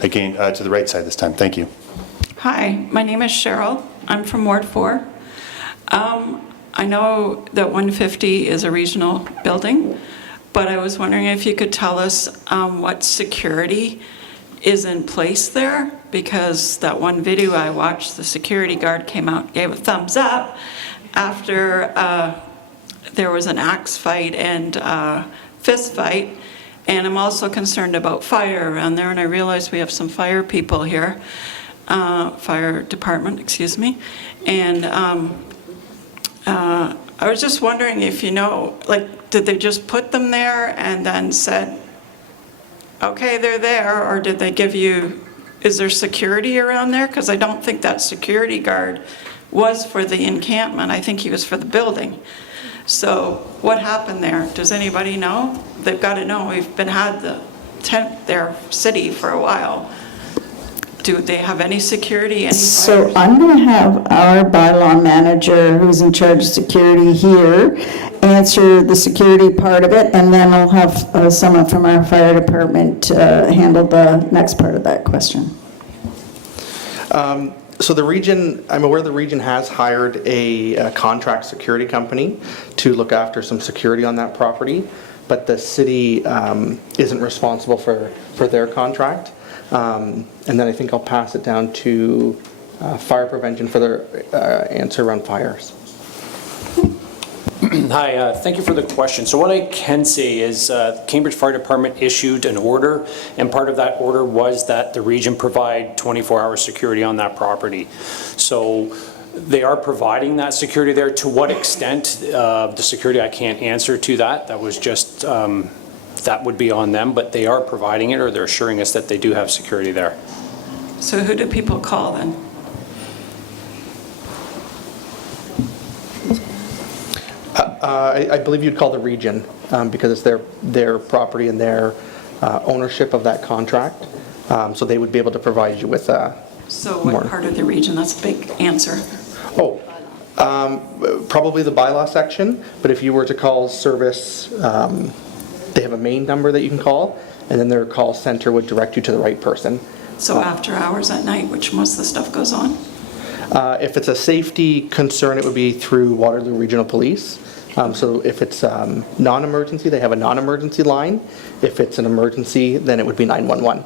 Again, to the right side this time. Thank you. Hi, my name is Cheryl. I'm from Ward 4. I know that 150 is a regional building, but I was wondering if you could tell us what security is in place there, because that one video I watched, the security guard came out, gave a thumbs up after there was an axe fight and fist fight. And I'm also concerned about fire around there, and I realize we have some fire people here, fire department, excuse me. And I was just wondering if did they just put them there and then said, okay, they're there, or did they is there security around there? Because I don't think that security guard was for the encampment. I think he was for the building. So what happened there? Does anybody know? They've got to know. We've had the tent there, city, for a while. Do they have any security? So I'm going to have our bylaw manager, who's in charge of security here, answer the security part of it, and then I'll have someone from our fire department handle the next part of that question. So the region, I'm aware the region has hired a contract security company to look after some security on that property, but the city isn't responsible for their contract. And then I think I'll pass it down to fire prevention for their answer around fires. Hi, thank you for the question. So what I can say is Cambridge Fire Department issued an order, and part of that order was that the region provide 24-hour security on that property. So they are providing that security there. To what extent the security, I can't answer to that. That was just, that would be on them, but they are providing it, or they're assuring us that they do have security there. So who do people call then? I believe you'd call the region because it's their property and their ownership of that contract. So they would be able to provide you with So what part of the region? That's a big answer. Oh, probably the bylaw section, but if you were to call service, they have a main number that you can call, and then their call center would direct you to the right person. So after hours at night, which most of the stuff goes on? If it's a safety concern, it would be through Waterloo Regional Police. So if it's non-emergency, they have a non-emergency line. If it's an emergency, then it would be 911.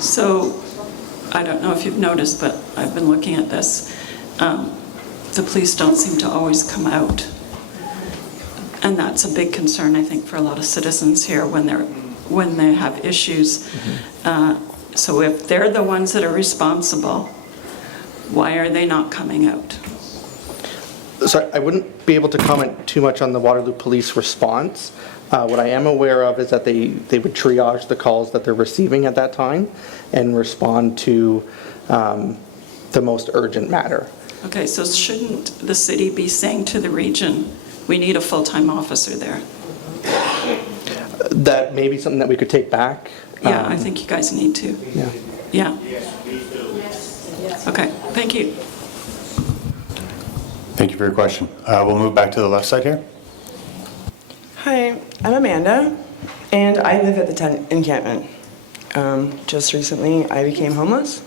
So, I don't know if you've noticed, but I've been looking at this. The police don't seem to always come out. And that's a big concern, I think, for a lot of citizens here when they have issues. So if they're the ones that are responsible, why are they not coming out? So I wouldn't be able to comment too much on the Waterloo Police response. What I am aware of is that they would triage the calls that they're receiving at that time and respond to the most urgent matter. Okay, so shouldn't the city be saying to the region, we need a full-time officer there? That may be something that we could take back. Yeah, I think you guys need to. Yeah. Yeah. Okay, thank you. Thank you for your question. We'll move back to the left side here. Hi, I'm Amanda, and I live at the tent encampment. Just recently, I became homeless,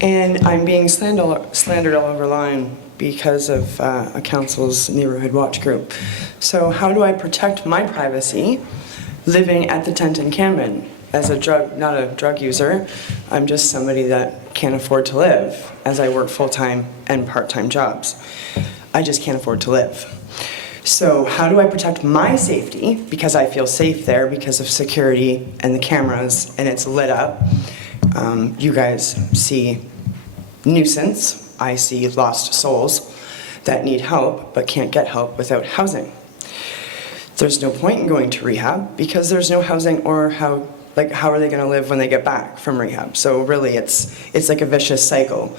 and I'm being slandered all over line because of a council's neighborhood watch group. So how do I protect my privacy living at the tent encampment? As not a drug user, I'm just somebody that can't afford to live, as I work full-time and part-time jobs. I just can't afford to live. So how do I protect my safety? Because I feel safe there because of security and the cameras, and it's lit up. You guys see nuisance. I see lost souls that need help but can't get help without housing. There's no point in going to rehab because there's no housing, or how are they going to live when they get back from rehab? So really, it's like a vicious cycle.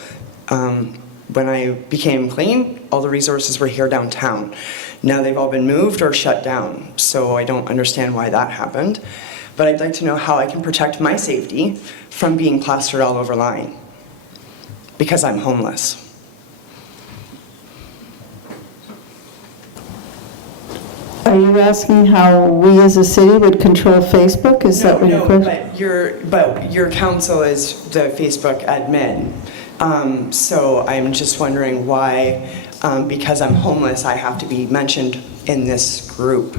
When I became clean, all the resources were here downtown. Now they've all been moved or shut down, so I don't understand why that happened. But I'd like to know how I can protect my safety from being plastered all over line, because I'm homeless. Are you asking how we as a city would control Facebook? Is that what you're But your council is the Facebook admin. So I'm just wondering why, because I'm homeless, I have to be mentioned in this group.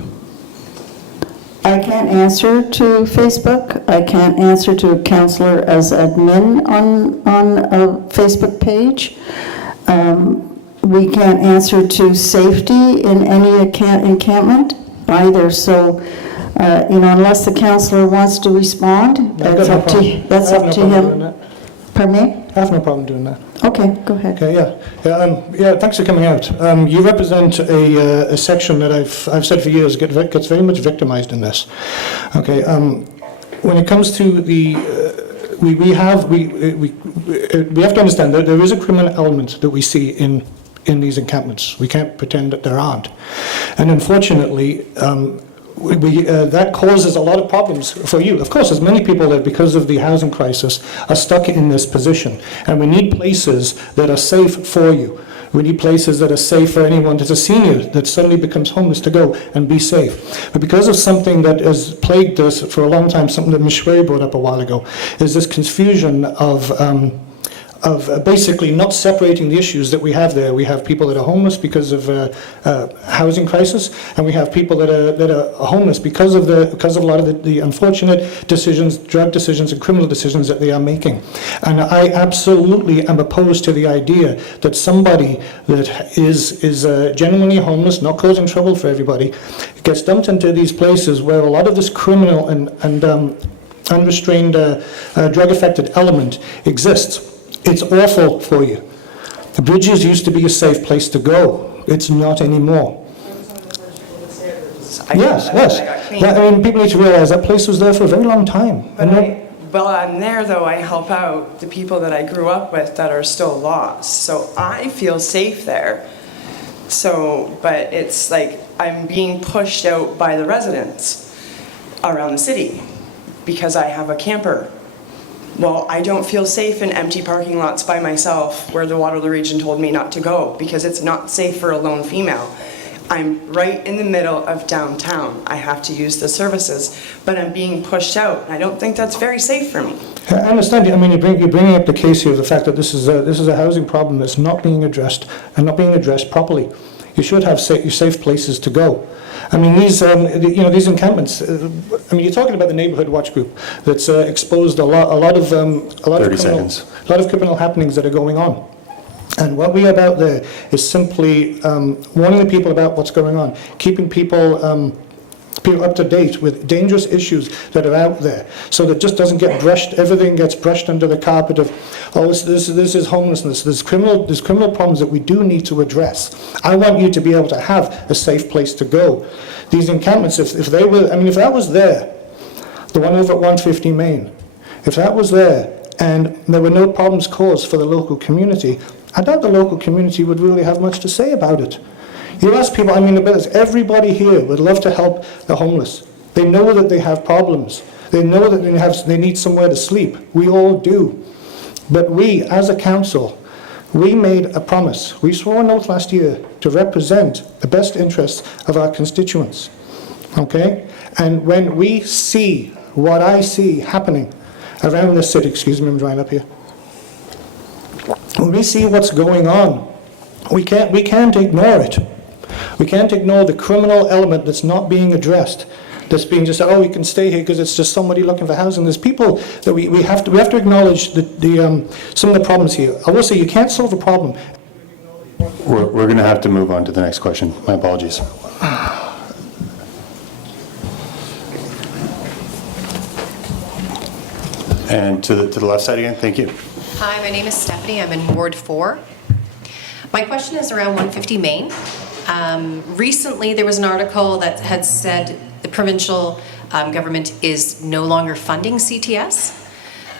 I can't answer to Facebook. I can't answer to a councillor as admin on a Facebook page. We can't answer to safety in any encampment either. So, unless the councillor wants to respond, that's up to him. Pardon me? I have no problem doing that. Okay, go ahead. Okay, yeah, thanks for coming out. You represent a section that I've said for years gets very much victimized in this. Okay, when it comes to the, we have to understand that there is a criminal element that we see in these encampments. We can't pretend that there aren't. And unfortunately, that causes a lot of problems for you. Of course, there's many people that, because of the housing crisis, are stuck in this position. And we need places that are safe for you. We need places that are safe for anyone that's a senior that suddenly becomes homeless to go and be safe. But because of something that has plagued us for a long time, something that Ms. Schwery brought up a while ago, is this confusion of basically not separating the issues that we have there. We have people that are homeless because of housing crisis, and we have people that are homeless because of a lot of the unfortunate decisions, drug decisions and criminal decisions that they are making. And I absolutely am opposed to the idea that somebody that is genuinely homeless, not causing trouble for everybody, gets dumped into these places where a lot of this criminal and unrestrained drug-affected element exists. It's awful for you. The Bridges used to be a safe place to go. It's not anymore. Yes. I mean, people need to realize that place was there for a very long time. While I'm there, though, I help out the people that I grew up with that are still lost. So I feel safe there. But it's like I'm being pushed out by the residents around the city because I have a camper. Well, I don't feel safe in empty parking lots by myself where the Waterloo Region told me not to go because it's not safe for a lone female. I'm right in the middle of downtown. I have to use the services, but I'm being pushed out. I don't think that's very safe for me. I understand. I mean, you're bringing up the case here of the fact that this is a housing problem that's not being addressed and not being addressed properly. You should have safe places to go. I mean, these encampments. I mean, you're talking about the Neighborhood Watch Group that's exposed a lot of criminal happenings that are going on. And what we are about there is simply warning the people about what's going on, keeping people up to date with dangerous issues that are out there, so that just doesn't get brushed. Everything gets brushed under the carpet of, oh, this is homelessness. There's criminal problems that we do need to address. I want you to be able to have a safe place to go. These encampments, if that was there, the one over at 150 Main, if that was there and there were no problems caused for the local community, I doubt the local community would really have much to say about it. You ask people, I mean, everybody here would love to help the homeless. They know that they have problems. They know that they need somewhere to sleep. We all do. But we, as a council, we made a promise. We swore an oath last year to represent the best interests of our constituents. Okay? And when we see what I see happening around the city, excuse me, I'm drying up here. When we see what's going on, we can't ignore it. We can't ignore the criminal element that's not being addressed, that's being just said, oh, we can stay here because it's just somebody looking for housing. There's people that we have to acknowledge some of the problems here. I will say you can't solve a problem. We're going to have to move on to the next question. My apologies. And to the left side again, thank you. Hi, my name is Stephanie. I'm in Ward 4. My question is around 150 Main. Recently, there was an article that had said the provincial government is no longer funding CTS,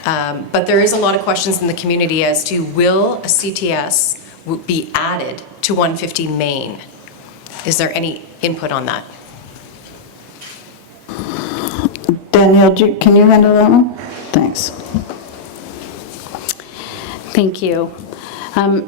but there is a lot of questions in the community as to will a CTS be added to 150 Main? Is there any input on that? Danielle, can you handle that one? Thanks. Thank you.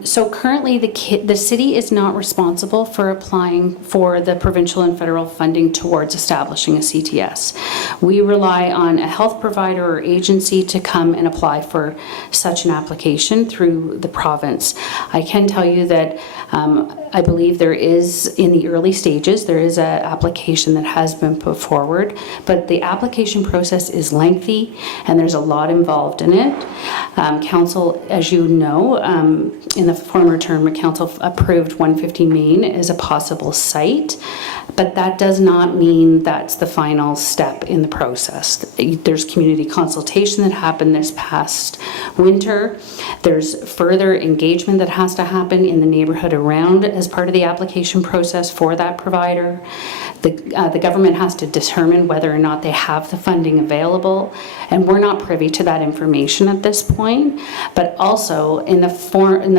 So currently, the city is not responsible for applying for the provincial and federal funding towards establishing a CTS. We rely on a health provider or agency to come and apply for such an application through the province. I can tell you that I believe there is, in the early stages, there is an application that has been put forward, but the application process is lengthy and there's a lot involved in it. Council, as you know, in the former term, Council approved 150 Main as a possible site, but that does not mean that's the final step in the process. There's community consultation that happened this past winter. There's further engagement that has to happen in the neighborhood around as part of the application process for that provider. The government has to determine whether or not they have the funding available, and we're not privy to that information at this point. But also in the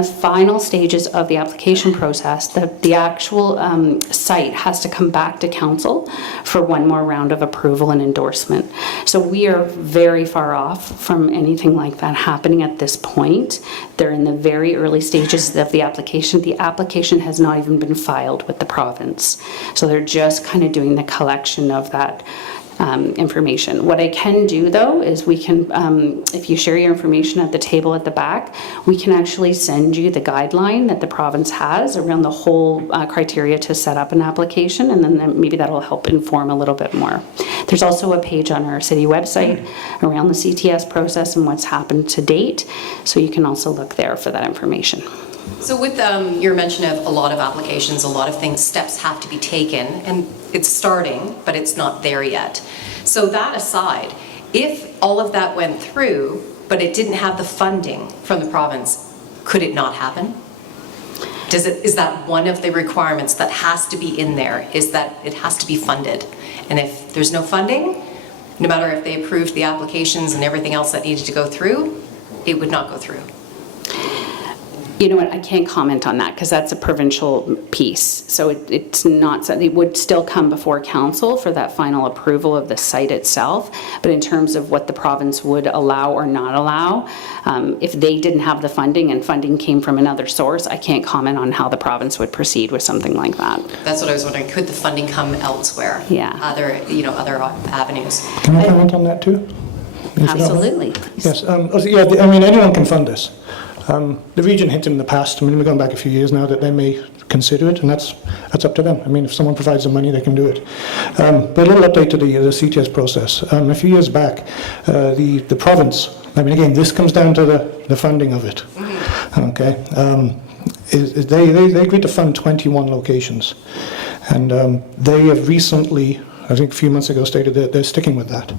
final stages of the application process, the actual site has to come back to council for one more round of approval and endorsement. So we are very far off from anything like that happening at this point. They're in the very early stages of the application. The application has not even been filed with the province. So they're just kind of doing the collection of that information. What I can do, though, is we can, if you share your information at the table at the back, we can actually send you the guideline that the province has around the whole criteria to set up an application, and then maybe that'll help inform a little bit more. There's also a page on our city website around the CTS process and what's happened to date, so you can also look there for that information. So with your mention of a lot of applications, a lot of things, steps have to be taken, and it's starting, but it's not there yet. So that aside, if all of that went through, but it didn't have the funding from the province, could it not happen? Is that one of the requirements that has to be in there, is that it has to be funded? And if there's no funding, no matter if they approved the applications and everything else that needed to go through, it would not go through. You know what, I can't comment on that because that's a provincial piece. So it's not, it would still come before council for that final approval of the site itself. But in terms of what the province would allow or not allow, if they didn't have the funding and funding came from another source, I can't comment on how the province would proceed with something like that. That's what I was wondering. Could the funding come elsewhere? Yeah. Other avenues? Can I comment on that too? If you don't mind? Absolutely. Yes, I mean, anyone can fund this. The region hinted in the past, I mean, we're going back a few years now, that they may consider it, and that's up to them. I mean, if someone provides the money, they can do it. But a little update to the CTS process. A few years back, the province, I mean, again, this comes down to the funding of it, okay? They agreed to fund 21 locations, and they have recently, I think a few months ago, stated that they're sticking with that.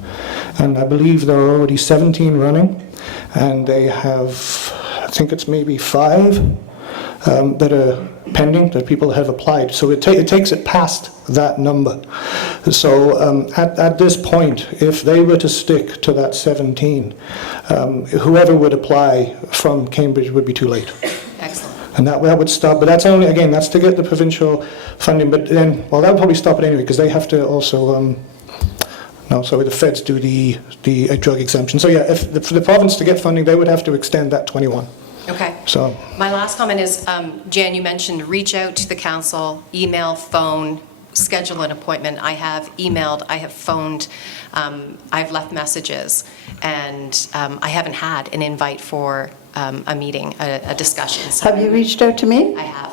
And I believe there are already 17 running, and they have, I think it's maybe 5 that are pending, that people have applied. So it takes it past that number. So at this point, if they were to stick to that 17, whoever would apply from Cambridge would be too late. Excellent. And that would stop, but that's only, again, that's to get the provincial funding, but then, well, that would probably stop it anyway, because they have to also, the feds do the drug exemption. So yeah, if for the province to get funding, they would have to extend that 21. Okay. So. My last comment is, Jan, you mentioned reach out to the council, email, phone, schedule an appointment. I have emailed, I have phoned, I've left messages, and I haven't had an invite for a meeting, a discussion. So Have you reached out to me? I have.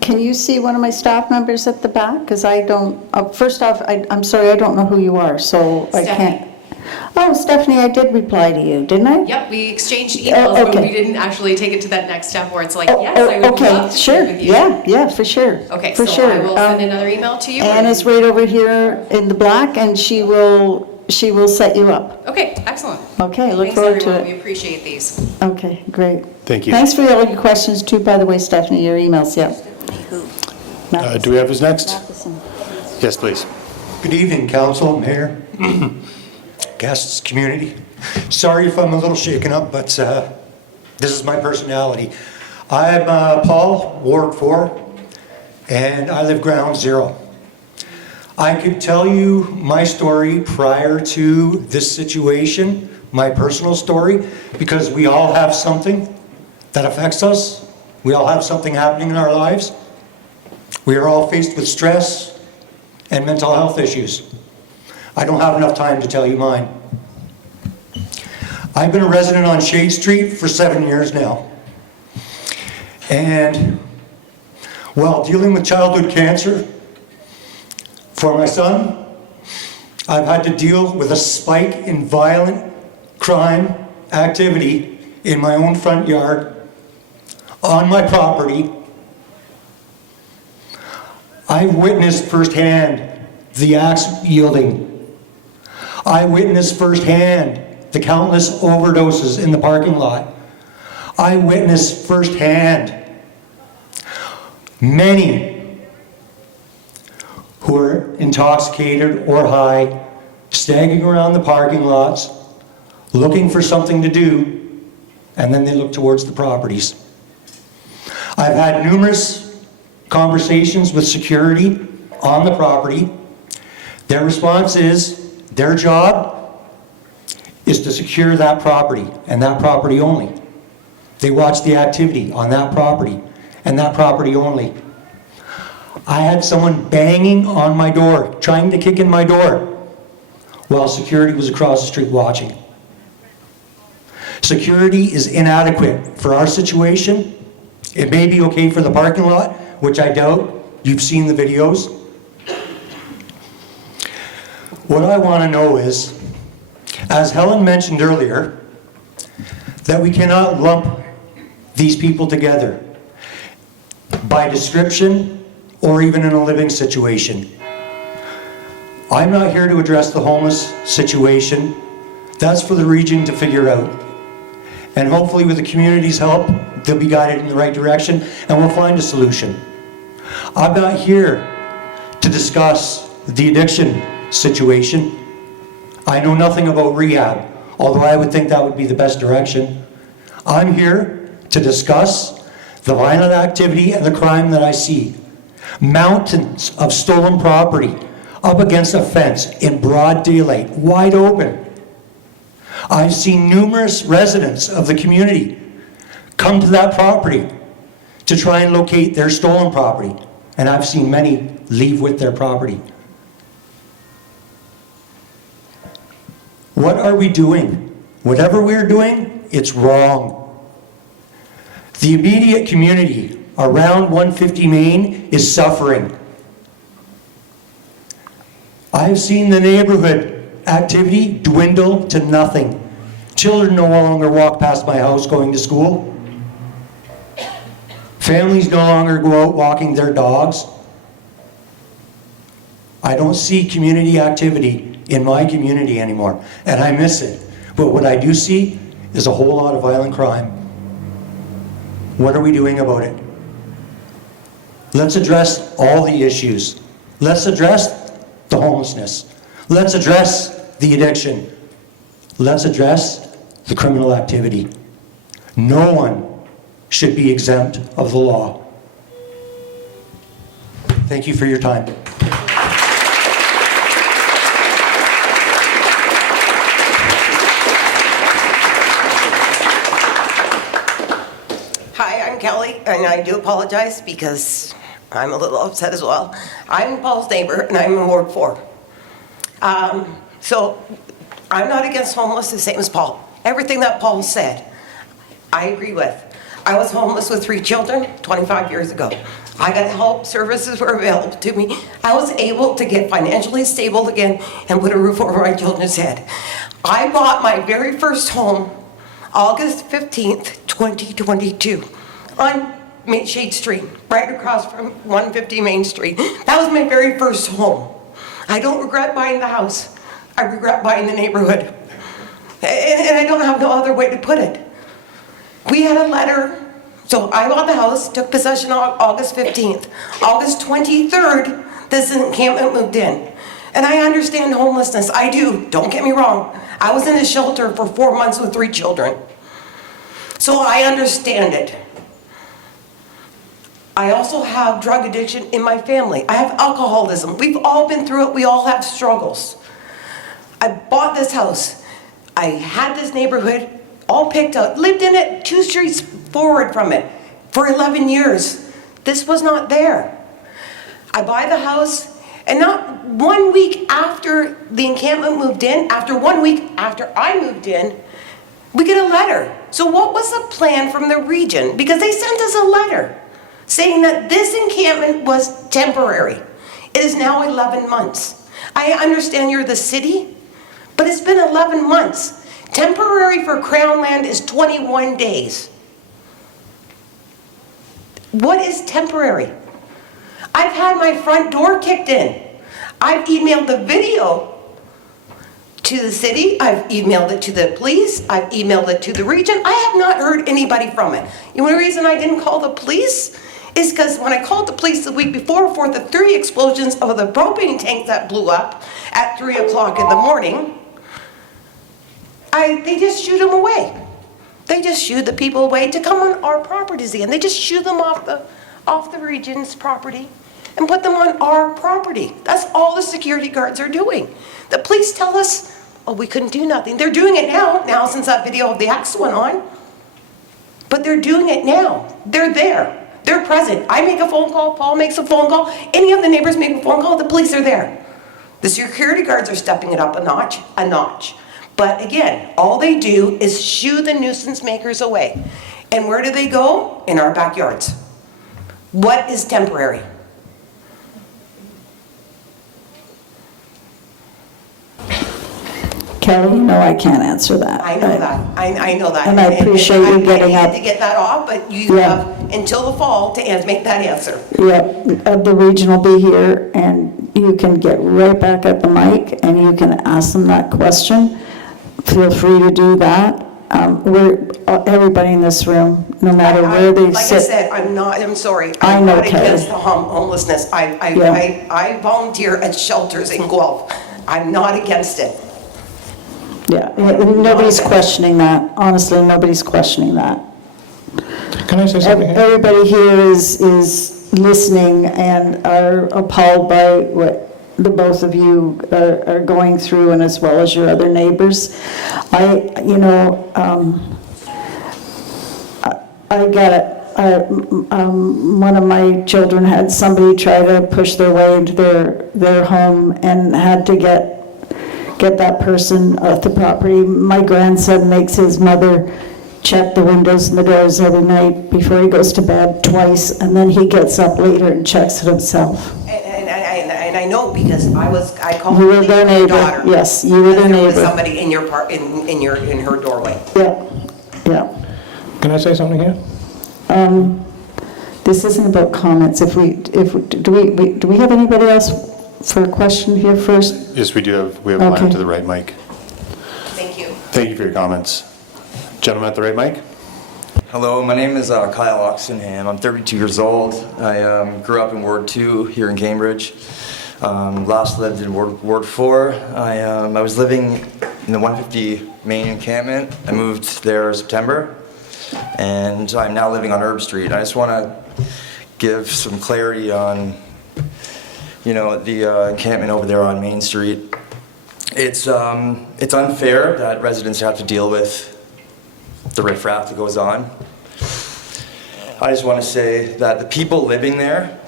Can you see one of my staff members at the back? Because I don't, first off, I'm sorry, I don't know who you are, so I can't. Oh, Stephanie, I did reply to you, didn't I? Yep, we exchanged emails, but we didn't actually take it to that next step where it's like, yes, I would love to sure. speak with you. Yeah, for sure. Okay, for so sure. I will send another email to you. Anna's right over here in the black, and she will set you up. Okay, excellent. Okay, look Thanks, forward everyone. to We it. appreciate these. Okay, great. Thank you. Thanks for all your questions too, by the way, Stephanie, your emails, yeah. Do we have who's next? Yes, please. Good evening, council, mayor, guests, community. Sorry if I'm a little shaken up, but this is my personality. I'm Paul, Ward 4, and I live ground zero. I could tell you my story prior to this situation, my personal story, because we all have something that affects us. We all have something happening in our lives. We are all faced with stress and mental health issues. I don't have enough time to tell you mine. I've been a resident on Shade Street for 7 years now. And while dealing with childhood cancer for my son, I've had to deal with a spike in violent crime activity in my own front yard, on my property. I've witnessed firsthand the axe yielding. I witnessed firsthand the countless overdoses in the parking lot. I witnessed firsthand many who are intoxicated or high, staggering around the parking lots, looking for something to do, and then they look towards the properties. I've had numerous conversations with security on the property. Their response is their job is to secure that property and that property only. They watch the activity on that property and that property only. I had someone banging on my door, trying to kick in my door, while security was across the street watching. Security is inadequate for our situation. It may be okay for the parking lot, which I doubt. You've seen the videos. What I want to know is, as Helen mentioned earlier, that we cannot lump these people together by description or even in a living situation. I'm not here to address the homeless situation. That's for the region to figure out. And hopefully with the community's help, they'll be guided in the right direction and we'll find a solution. I'm not here to discuss the addiction situation. I know nothing about rehab, although I would think that would be the best direction. I'm here to discuss the violent activity and the crime that I see. Mountains of stolen property up against a fence in broad daylight, wide open. I've seen numerous residents of the community come to that property to try and locate their stolen property, and I've seen many leave with their property. What are we doing? Whatever we're doing, it's wrong. The immediate community around 150 Main is suffering. I've seen the neighborhood activity dwindle to nothing. Children no longer walk past my house going to school. Families no longer go out walking their dogs. I don't see community activity in my community anymore, and I miss it. But what I do see is a whole lot of violent crime. What are we doing about it? Let's address all the issues. Let's address the homelessness. Let's address the addiction. Let's address the criminal activity. No one should be exempt of the law. Thank you for your time. Hi, I'm Kelly, and I do apologize because I'm a little upset as well. I'm Paul's neighbor, and I'm in Ward 4. So I'm not against homeless the same as Paul. Everything that Paul said, I agree with. I was homeless with 3 children 25 years ago. I got help, services were available to me. I was able to get financially stable again and put a roof over my children's head. I bought my very first home August 15th, 2022 on Shade Street, right across from 150 Main Street. That was my very first home. I don't regret buying the house. I regret buying the neighborhood. And I don't have no other way to put it. We had a letter, so I bought the house, took possession on August 15th. August 23rd, this encampment moved in. And I understand homelessness, I do, don't get me wrong. I was in a shelter for 4 months with 3 children. So I understand it. I also have drug addiction in my family. I have alcoholism. We've all been through it, we all have struggles. I bought this house. I had this neighborhood all picked out, lived in it 2 streets forward from it for 11 years. This was not there. I buy the house, and not 1 week after the encampment moved in, after 1 week after I moved in, we get a letter. So what was the plan from the region? Because they sent us a letter saying that this encampment was temporary. It is now 11 months. I understand you're the city, but it's been 11 months. Temporary for Crown land is 21 days. What is temporary? I've had my front door kicked in. I've emailed the video to the city. I've emailed it to the police. I've emailed it to the region. I have not heard anybody from it. The only reason I didn't call the police is because when I called the police the week before for the 3 explosions of the propane tank that blew up at 3 o'clock in the morning, they just shooed them away. They just shooed the people away to come on our properties again. They just shooed them off the region's property and put them on our property. That's all the security guards are doing. The police tell us, oh, we couldn't do nothing. They're doing it now since that video of the axe went on. But they're doing it now. They're there. They're present. I make a phone call, Paul makes a phone call, any of the neighbors make a phone call, the police are there. The security guards are stepping it up a notch. But again, all they do is shoo the nuisance makers away. And where do they go? In our backyards. What is temporary? Kelly, you know I can't answer that. I know that. I know that. And I appreciate you getting up. I need to get that off, but you have until the fall to make that answer. Yep, the region will be here, and you can get right back at the mic, and you can ask them that question. Feel free to do that. Everybody in this room, no matter where they Like sit. I said, I'm sorry. I I'm know, not Kelly. against the homelessness. I volunteer at shelters in Guelph. I'm not against it. Yeah, nobody's questioning that. Honestly, nobody's questioning that. Can I say something here? Everybody here is listening and are appalled by what the both of you are going through, and as well as your other neighbors. I get it. One of my children had somebody try to push their way into their home and had to get that person off the property. My grandson makes his mother check the windows and the doors every night before he goes to bed twice, and then he gets up later and checks it himself. And I know because I called You were their my neighbor, daughter. yes, you were their There was neighbor. somebody in in her doorway. Yeah. Can I say something here? This isn't about comments. Do we have anybody else for a question here first? Yes, we do have, we have a line Okay. to the right mic. Thank you. Thank you for your comments. Gentleman at the right mic? Hello, my name is Kyle Oxenham. I'm 32 years old. I grew up in Ward 2 here in Cambridge. Last lived in Ward 4. I was living in the 150 main encampment. I moved there in September, and I'm now living on Herb Street. I just want to give some clarity on, the encampment over there on Main Street. It's unfair that residents have to deal with the riffraff that goes on. I just want to say that the people living there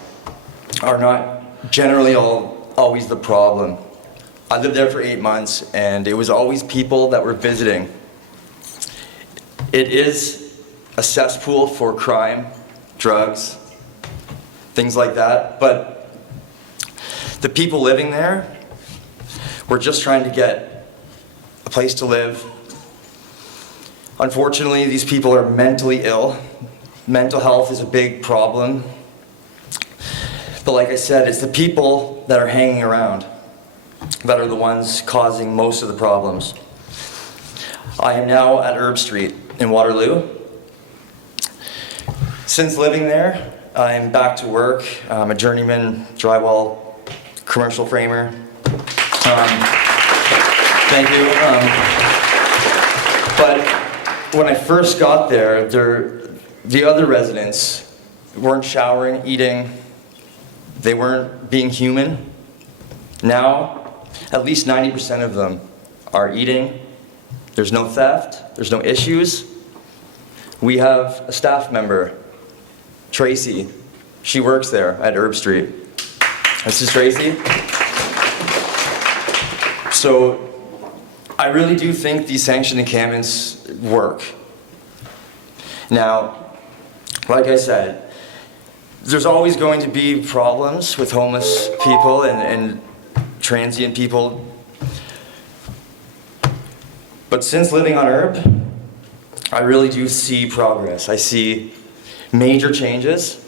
are not generally always the problem. I lived there for 8 months, and it was always people that were visiting. It is a cesspool for crime, drugs, things like that, but the people living there were just trying to get a place to live. Unfortunately, these people are mentally ill. Mental health is a big problem. But like I said, it's the people that are hanging around that are the ones causing most of the problems. I am now at Herb Street in Waterloo. Since living there, I'm back to work. I'm a journeyman drywall commercial framer. Thank you. But when I first got there, the other residents weren't showering, eating. They weren't being human. Now, at least 90% of them are eating. There's no theft. There's no issues. We have a staff member, Tracy. She works there at Herb Street. This is Tracy. So I really do think these sanctioned encampments work. Now, like I said, there's always going to be problems with homeless people and transient people. But since living on Herb, I really do see progress. I see major changes.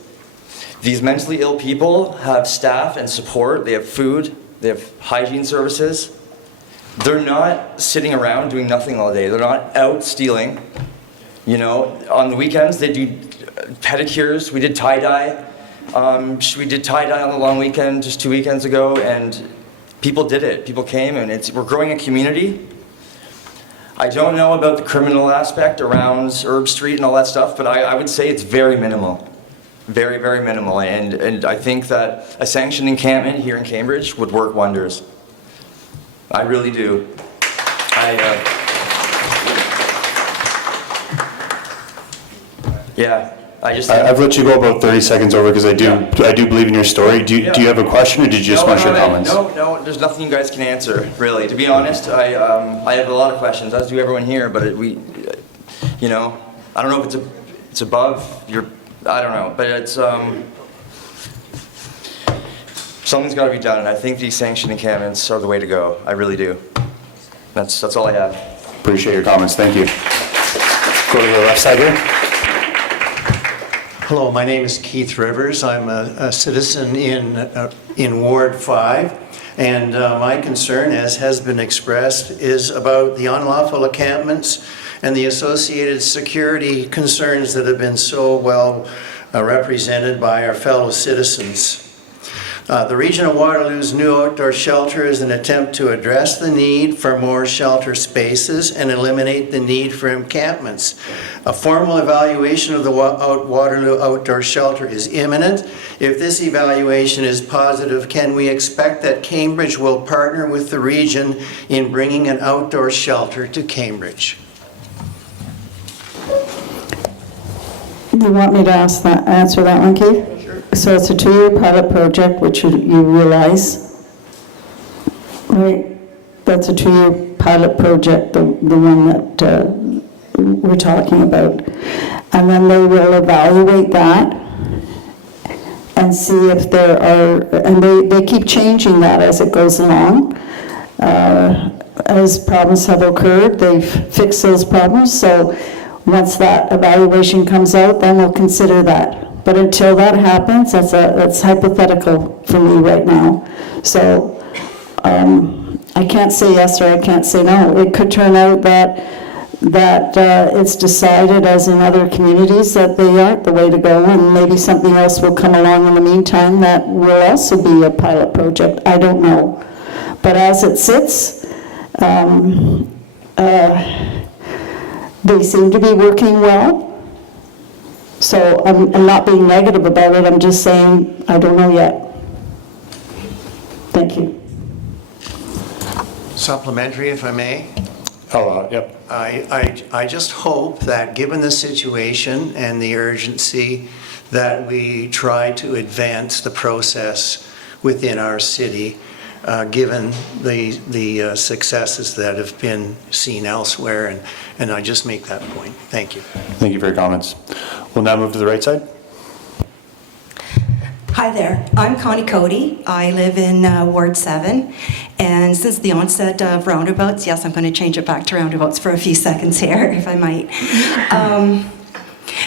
These mentally ill people have staff and support. They have food. They have hygiene services. They're not sitting around doing nothing all day. They're not out stealing. On the weekends, they do pedicures. We did tie-dye. We did tie-dye on the long weekend just 2 weekends ago, and people did it. People came, and we're growing a community. I don't know about the criminal aspect around Herb Street and all that stuff, but I would say it's very minimal. Very, very minimal. And I think that a sanctioned encampment here in Cambridge would work wonders. I really do. I've let you go about 30 seconds over because I do believe in your story. Do you have a question, or did you just want your comments? No, there's nothing you guys can answer, really. To be honest, I have a lot of questions, as do everyone here, but I don't know if it's above your, I don't know, but it's, something's got to be done, and I think these sanctioned encampments are the way to go. I really do. That's all I have. Appreciate your comments. Thank you. Go to the left side here. Hello, my name is Keith Rivers. I'm a citizen in Ward 5, and my concern, as has been expressed, is about the unlawful encampments and the associated security concerns that have been so well represented by our fellow citizens. The Region of Waterloo's new outdoor shelter is an attempt to address the need for more shelter spaces and eliminate the need for encampments. A formal evaluation of the Waterloo outdoor shelter is imminent. If this evaluation is positive, can we expect that Cambridge will partner with the region in bringing an outdoor shelter to Cambridge? You want me to answer that one, Keith? Sure. So it's a 2-year pilot project, which you realize, right? That's a 2-year pilot project, the one that we're talking about. And then they will evaluate that and see if there are, and they keep changing that as it goes along. As problems have occurred, they've fixed those problems. So once that evaluation comes out, then we'll consider that. But until that happens, that's hypothetical for me right now. So I can't say yes or I can't say no. It could turn out that it's decided, as in other communities, that they aren't the way to go, and maybe something else will come along in the meantime that will also be a pilot project. I don't know. But as it sits, they seem to be working well. So I'm not being negative about it. I'm just saying I don't know yet. Thank you. Supplementary, if I may. Yep. I just hope that, given the situation and the urgency, that we try to advance the process within our city, given the successes that have been seen elsewhere, and I just make that point. Thank you. Thank you for your comments. We'll now move to the right side. Hi there, I'm Connie Cody. I live in Ward 7, and since the onset of roundabouts, yes, I'm going to change it back to roundabouts for a few seconds here, if I might.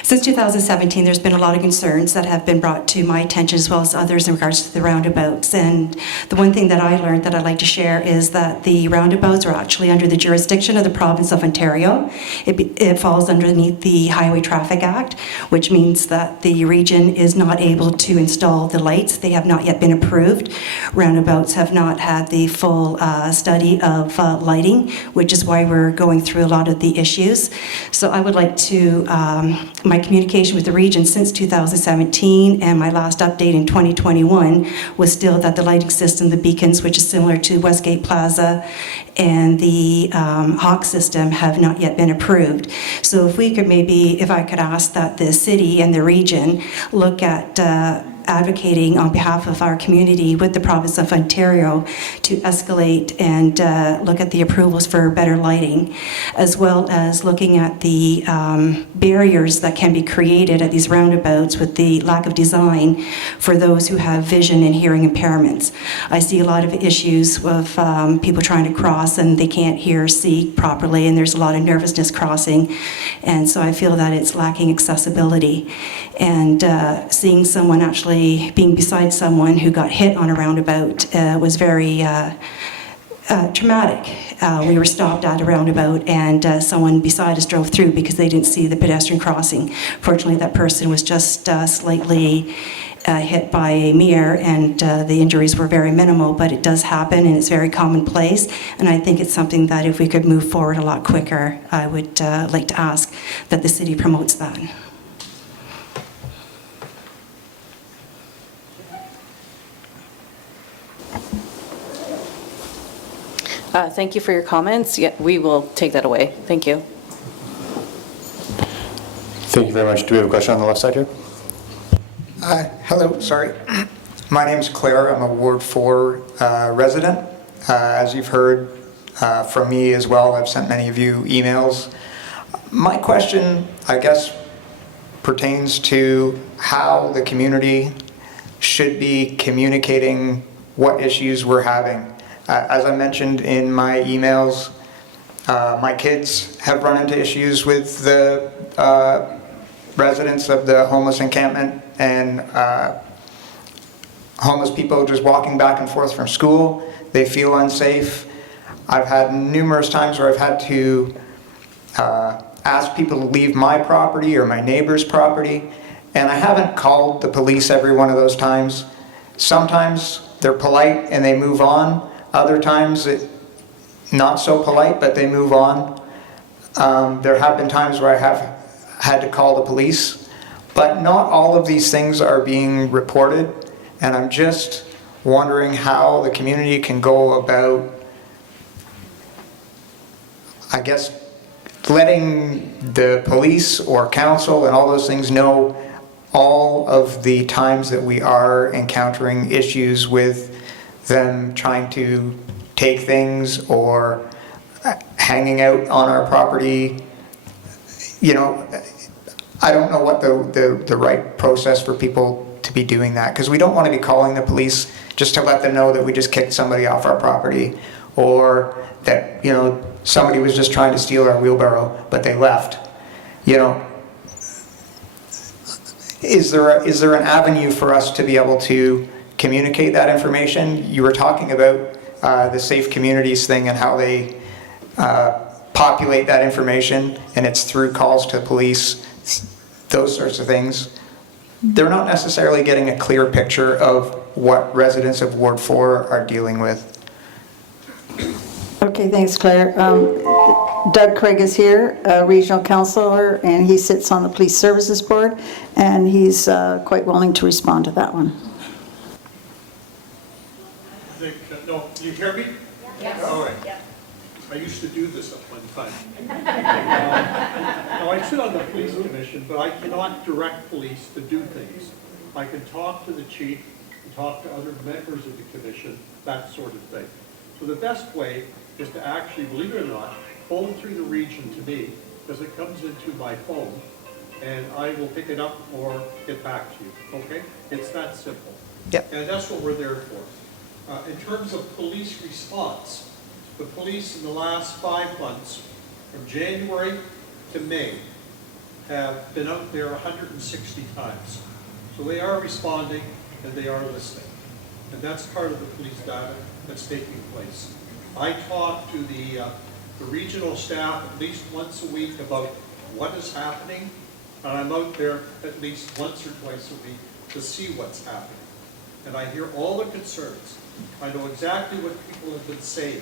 Since 2017, there's been a lot of concerns that have been brought to my attention, as well as others, in regards to the roundabouts. And the one thing that I learned that I'd like to share is that the roundabouts are actually under the jurisdiction of the province of Ontario. It falls underneath the Highway Traffic Act, which means that the region is not able to install the lights. They have not yet been approved. Roundabouts have not had the full study of lighting, which is why we're going through a lot of the issues. So I would like to, my communication with the region since 2017 and my last update in 2021 was still that the lighting system, the beacons, which is similar to Westgate Plaza, and the Hawk system have not yet been approved. So if we could maybe, if I could ask that the city and the region look at advocating on behalf of our community with the province of Ontario to escalate and look at the approvals for better lighting, as well as looking at the barriers that can be created at these roundabouts with the lack of design for those who have vision and hearing impairments. I see a lot of issues of people trying to cross and they can't hear or see properly, and there's a lot of nervousness crossing, and so I feel that it's lacking accessibility. And seeing someone actually being beside someone who got hit on a roundabout was very traumatic. We were stopped at a roundabout and someone beside us drove through because they didn't see the pedestrian crossing. Fortunately, that person was just slightly hit by a mirror, and the injuries were very minimal, but it does happen and it's very commonplace, and I think it's something that if we could move forward a lot quicker, I would like to ask that the city promotes that. Thank you for your comments. Yeah, we will take that away. Thank you. Thank you very much. Do we have a question on the left side here? Hello, sorry. My name is Claire. I'm a Ward 4 resident. As you've heard from me as well, I've sent many of you emails. My question, I guess, pertains to how the community should be communicating what issues we're having. As I mentioned in my emails, my kids have run into issues with the residents of the homeless encampment, and homeless people just walking back and forth from school. They feel unsafe. I've had numerous times where I've had to ask people to leave my property or my neighbor's property, and I haven't called the police every one of those times. sometimes they're polite and they move on. Other times, not so polite, but they move on. There have been times where I have had to call the police, but not all of these things are being reported. And I'm just wondering how the community can go about, I guess, letting the police or council and all those things know all of the times that we are encountering issues with them trying to take things or hanging out on our property. You know, I don't know what the right process for people to be doing that, because we don't want to be calling the police just to let them know that we just kicked somebody off our property, or that, you know, somebody was just trying to steal our wheelbarrow, but they left. You know, is there an avenue for us to be able to communicate that information? You were talking about the Safe Communities thing and how they populate that information, and it's through calls to police, those sorts of things. They're not necessarily getting a clear picture of what residents of Ward 4 are dealing with. Okay, thanks, Claire. Doug Craig is here, a regional councillor, and he sits on the Police Services Board, and he's quite willing to respond to that one. No, you hear me? Yes. All right. Yep. I used to do this at one time. Now, I sit on the police commission, but I cannot direct police to do things. I can talk to the chief, and talk to other members of the commission, that sort of thing. So the best way is to actually, believe it or not, phone through the region to me, because it comes into my phone, and I will pick it up or get back to you, okay? It's that simple. Yep. And that's what we're there for. In terms of police response, the police in the last 5 months, from January to May, have been out there 160 times. So they are responding and they are listening. And that's part of the police data that's taking place. I talk to the regional staff at least once a week about what is happening, and I'm out there at least once or twice a week to see what's happening. And I hear all the concerns. I know exactly what people have been saying.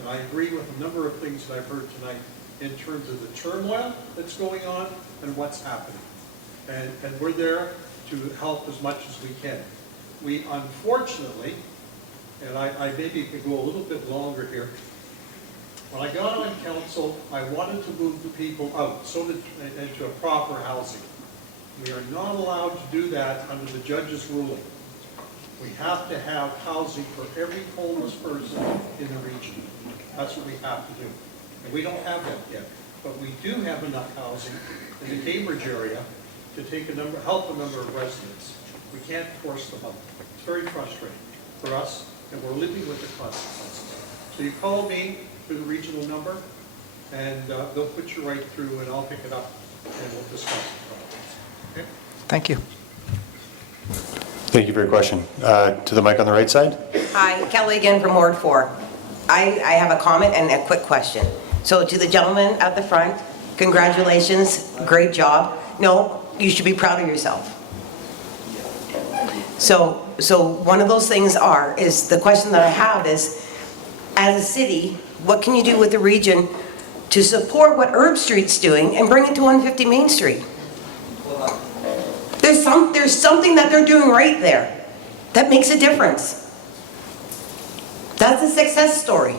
And I agree with a number of things that I've heard tonight in terms of the turmoil that's going on and what's happening. And we're there to help as much as we can. We unfortunately, and I maybe could go a little bit longer here, when I got on council, I wanted to move the people out into a proper housing. We are not allowed to do that under the judge's ruling. We have to have housing for every homeless person in the region. That's what we have to do. And we don't have that yet. But we do have enough housing in the Cambridge area to help a number of residents. We can't force them out. It's very frustrating for us, and we're living with the consequences. So you call me through the regional number, and they'll put you right through, and I'll pick it up, and we'll discuss the problems. Okay? Thank you. Thank you for your question. To the mic on the right side. Hi, Kelly again from Ward 4. I have a comment and a quick question. So to the gentleman at the front, congratulations, great job. No, you should be proud of yourself. So one of those things is the question that I have is, as a city, what can you do with the region to support what Herb Street's doing and bring it to 150 Main Street? There's something that they're doing right there that makes a difference. That's a success story.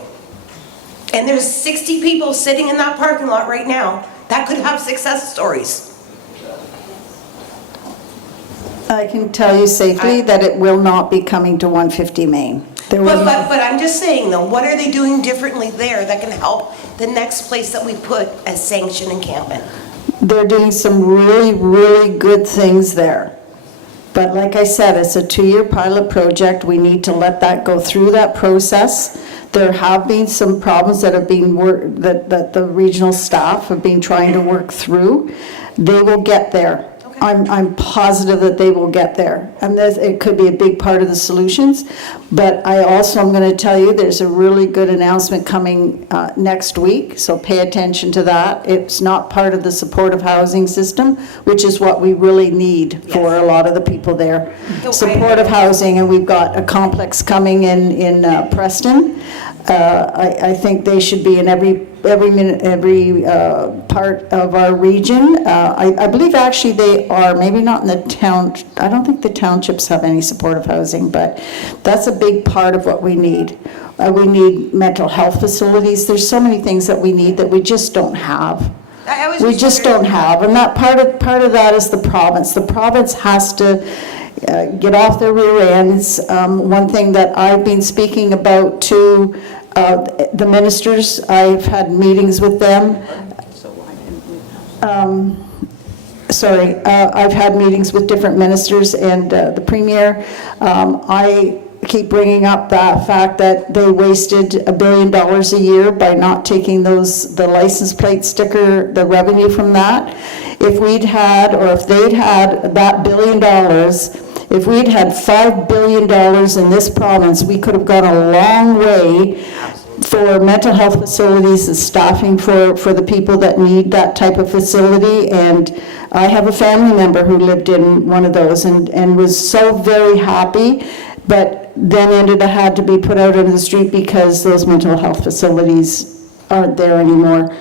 And there's 60 people sitting in that parking lot right now that could have success stories. I can tell you safely that it will not be coming to 150 Main. But I'm just saying though, what are they doing differently there that can help the next place that we put a sanctioned encampment? They're doing some really, really good things there. But like I said, it's a 2-year pilot project. We need to let that go through that process. There have been some problems that have been that the regional staff have been trying to work through. They will get there. I'm positive that they will get there. And it could be a big part of the solutions. But I also am going to tell you, there's a really good announcement coming next week, so pay attention to that. It's not part of the supportive housing system, which is what we really need for a lot of the people there. Supportive housing, and we've got a complex coming in Preston. I think they should be in every part of our region. I believe actually they are, maybe not in the town, I don't think the townships have any supportive housing, but that's a big part of what we need. We need mental health facilities. There's so many things that we need that we just don't have. We just don't have, and that part of that is the province. The province has to get off their rear ends. One thing that I've been speaking about to the ministers, I've had meetings with them. I've had meetings with different ministers and the Premier. I keep bringing up that fact that they wasted $1 billion a year by not taking the license plate sticker, the revenue from that. If we'd had, or if they'd had that $1 billion, if we'd had $5 billion in this province, we could have gone a long way for mental health facilities and staffing for the people that need that type of facility. And I have a family member who lived in one of those and was so very happy, but then had to be put out on the street because those mental health facilities aren't there anymore.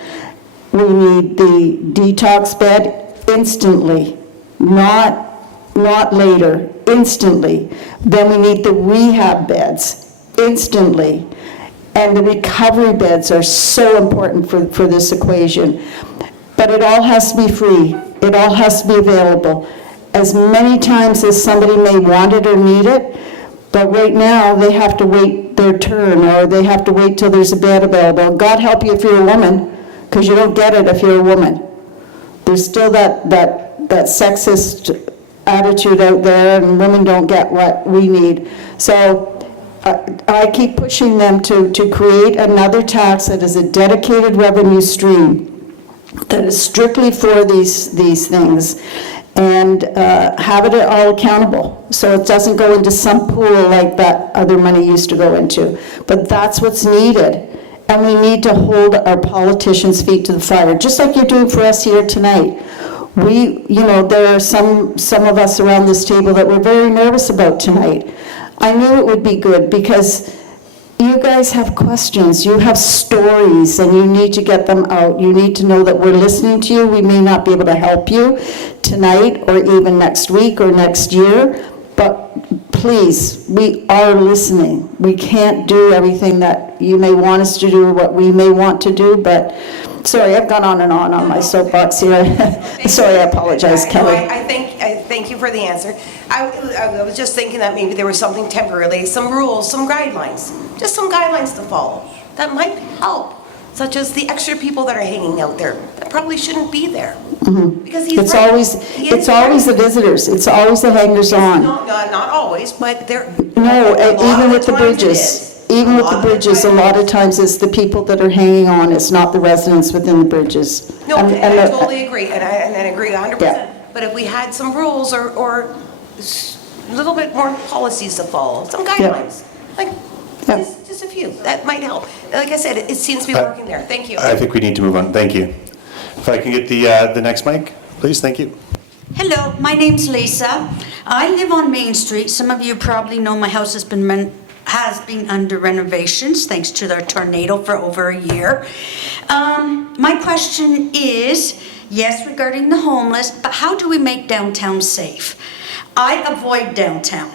We need the detox bed instantly, not later, instantly. Then we need the rehab beds instantly. And the recovery beds are so important for this equation. But it all has to be free. It all has to be available as many times as somebody may want it or need it. But right now, they have to wait their turn, or they have to wait till there's a bed available. God help you if you're a woman, because you don't get it if you're a woman. There's still that sexist attitude out there, and women don't get what we need. So I keep pushing them to create another tax that is a dedicated revenue stream that is strictly for these things, and have it all accountable, so it doesn't go into some pool like that other money used to go into. But that's what's needed, and we need to hold our politicians' feet to the fire, just like you're doing for us here tonight. There are some of us around this table that we're very nervous about tonight. I knew it would be good because you guys have questions, you have stories, and you need to get them out. You need to know that we're listening to you. We may not be able to help you tonight or even next week or next year, but please, we are listening. We can't do everything that you may want us to do or what we may want to do, but sorry, I've gone on and on my soapbox here. Sorry, I apologize, Kelly. I thank you for the answer. I was just thinking that maybe there was something temporarily, some rules, some guidelines, just some guidelines to follow that might help, such as the extra people that are hanging out there that probably shouldn't be there. Mm-hmm. Because he's it's right. always the visitors. It's always the hangers-on. Not always, but there. No, even with the bridges. Even with the bridges, a lot of times it's the people that are hanging on. It's not the residents within the bridges. No, and I totally agree, and I agree 100%. Yeah. But if we had some rules or a little bit more policies to follow, some guidelines, like just a few, that might help. Like I said, it seems to be working there. Thank you. I think we need to move on. Thank you. If I can get the next mic, please. Thank you. Hello, my name's Lisa. I live on Main Street. Some of you probably know my house has been under renovations thanks to the tornado for over a year. My question is, yes, regarding the homeless, but how do we make downtown safe? I avoid downtown.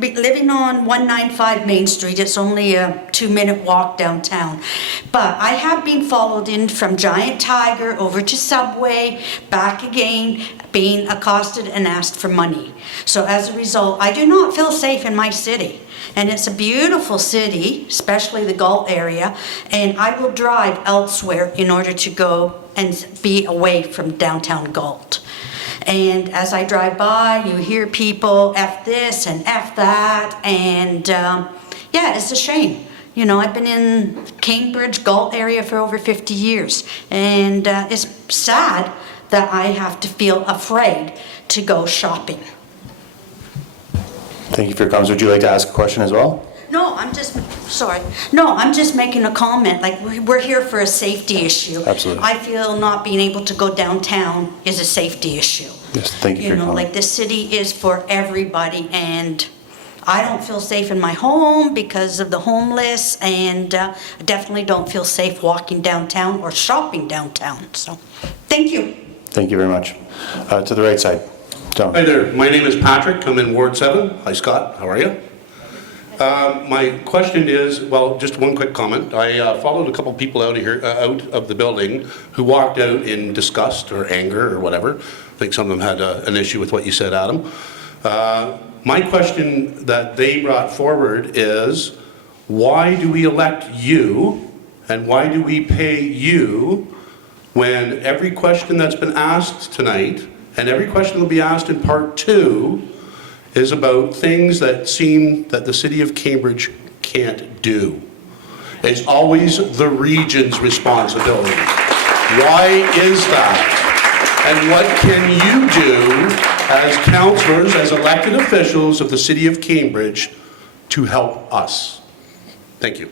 Living on 195 Main Street, it's only a 2-minute walk downtown. But I have been followed in from Giant Tiger over to Subway, back again, being accosted and asked for money. So as a result, I do not feel safe in my city. And it's a beautiful city, especially the Galt area, and I will drive elsewhere in order to go and be away from downtown Galt. And as I drive by, you hear people F this and F that, and yeah, it's a shame. You know, I've been in Cambridge, Galt area for over 50 years, and it's sad that I have to feel afraid to go shopping. Thank you for your comments. Would you like to ask a question as well? No, I'm just, sorry. No, I'm just making a comment, like, we're here for a safety issue. Absolutely. I feel not being able to go downtown is a safety issue. Yes, thank you for your comment. Like, this city is for everybody, and I don't feel safe in my home because of the homeless, and I definitely don't feel safe walking downtown or shopping downtown, so, thank you. Thank you very much. To the right side. John. Hi there, my name is Patrick, I'm in Ward 7. Hi Scott, how are you? My question is, well, just one quick comment. I followed a couple people out of the building who walked out in disgust or anger or whatever. I think some of them had an issue with what you said, Adam. My question that they brought forward is, why do we elect you and why do we pay you when every question that's been asked tonight and every question will be asked in part 2 is about things that seem that the city of Cambridge can't do. It's always the region's responsibility. Why is that? And what can you do as councillors, as elected officials of the city of Cambridge to help us? Thank you.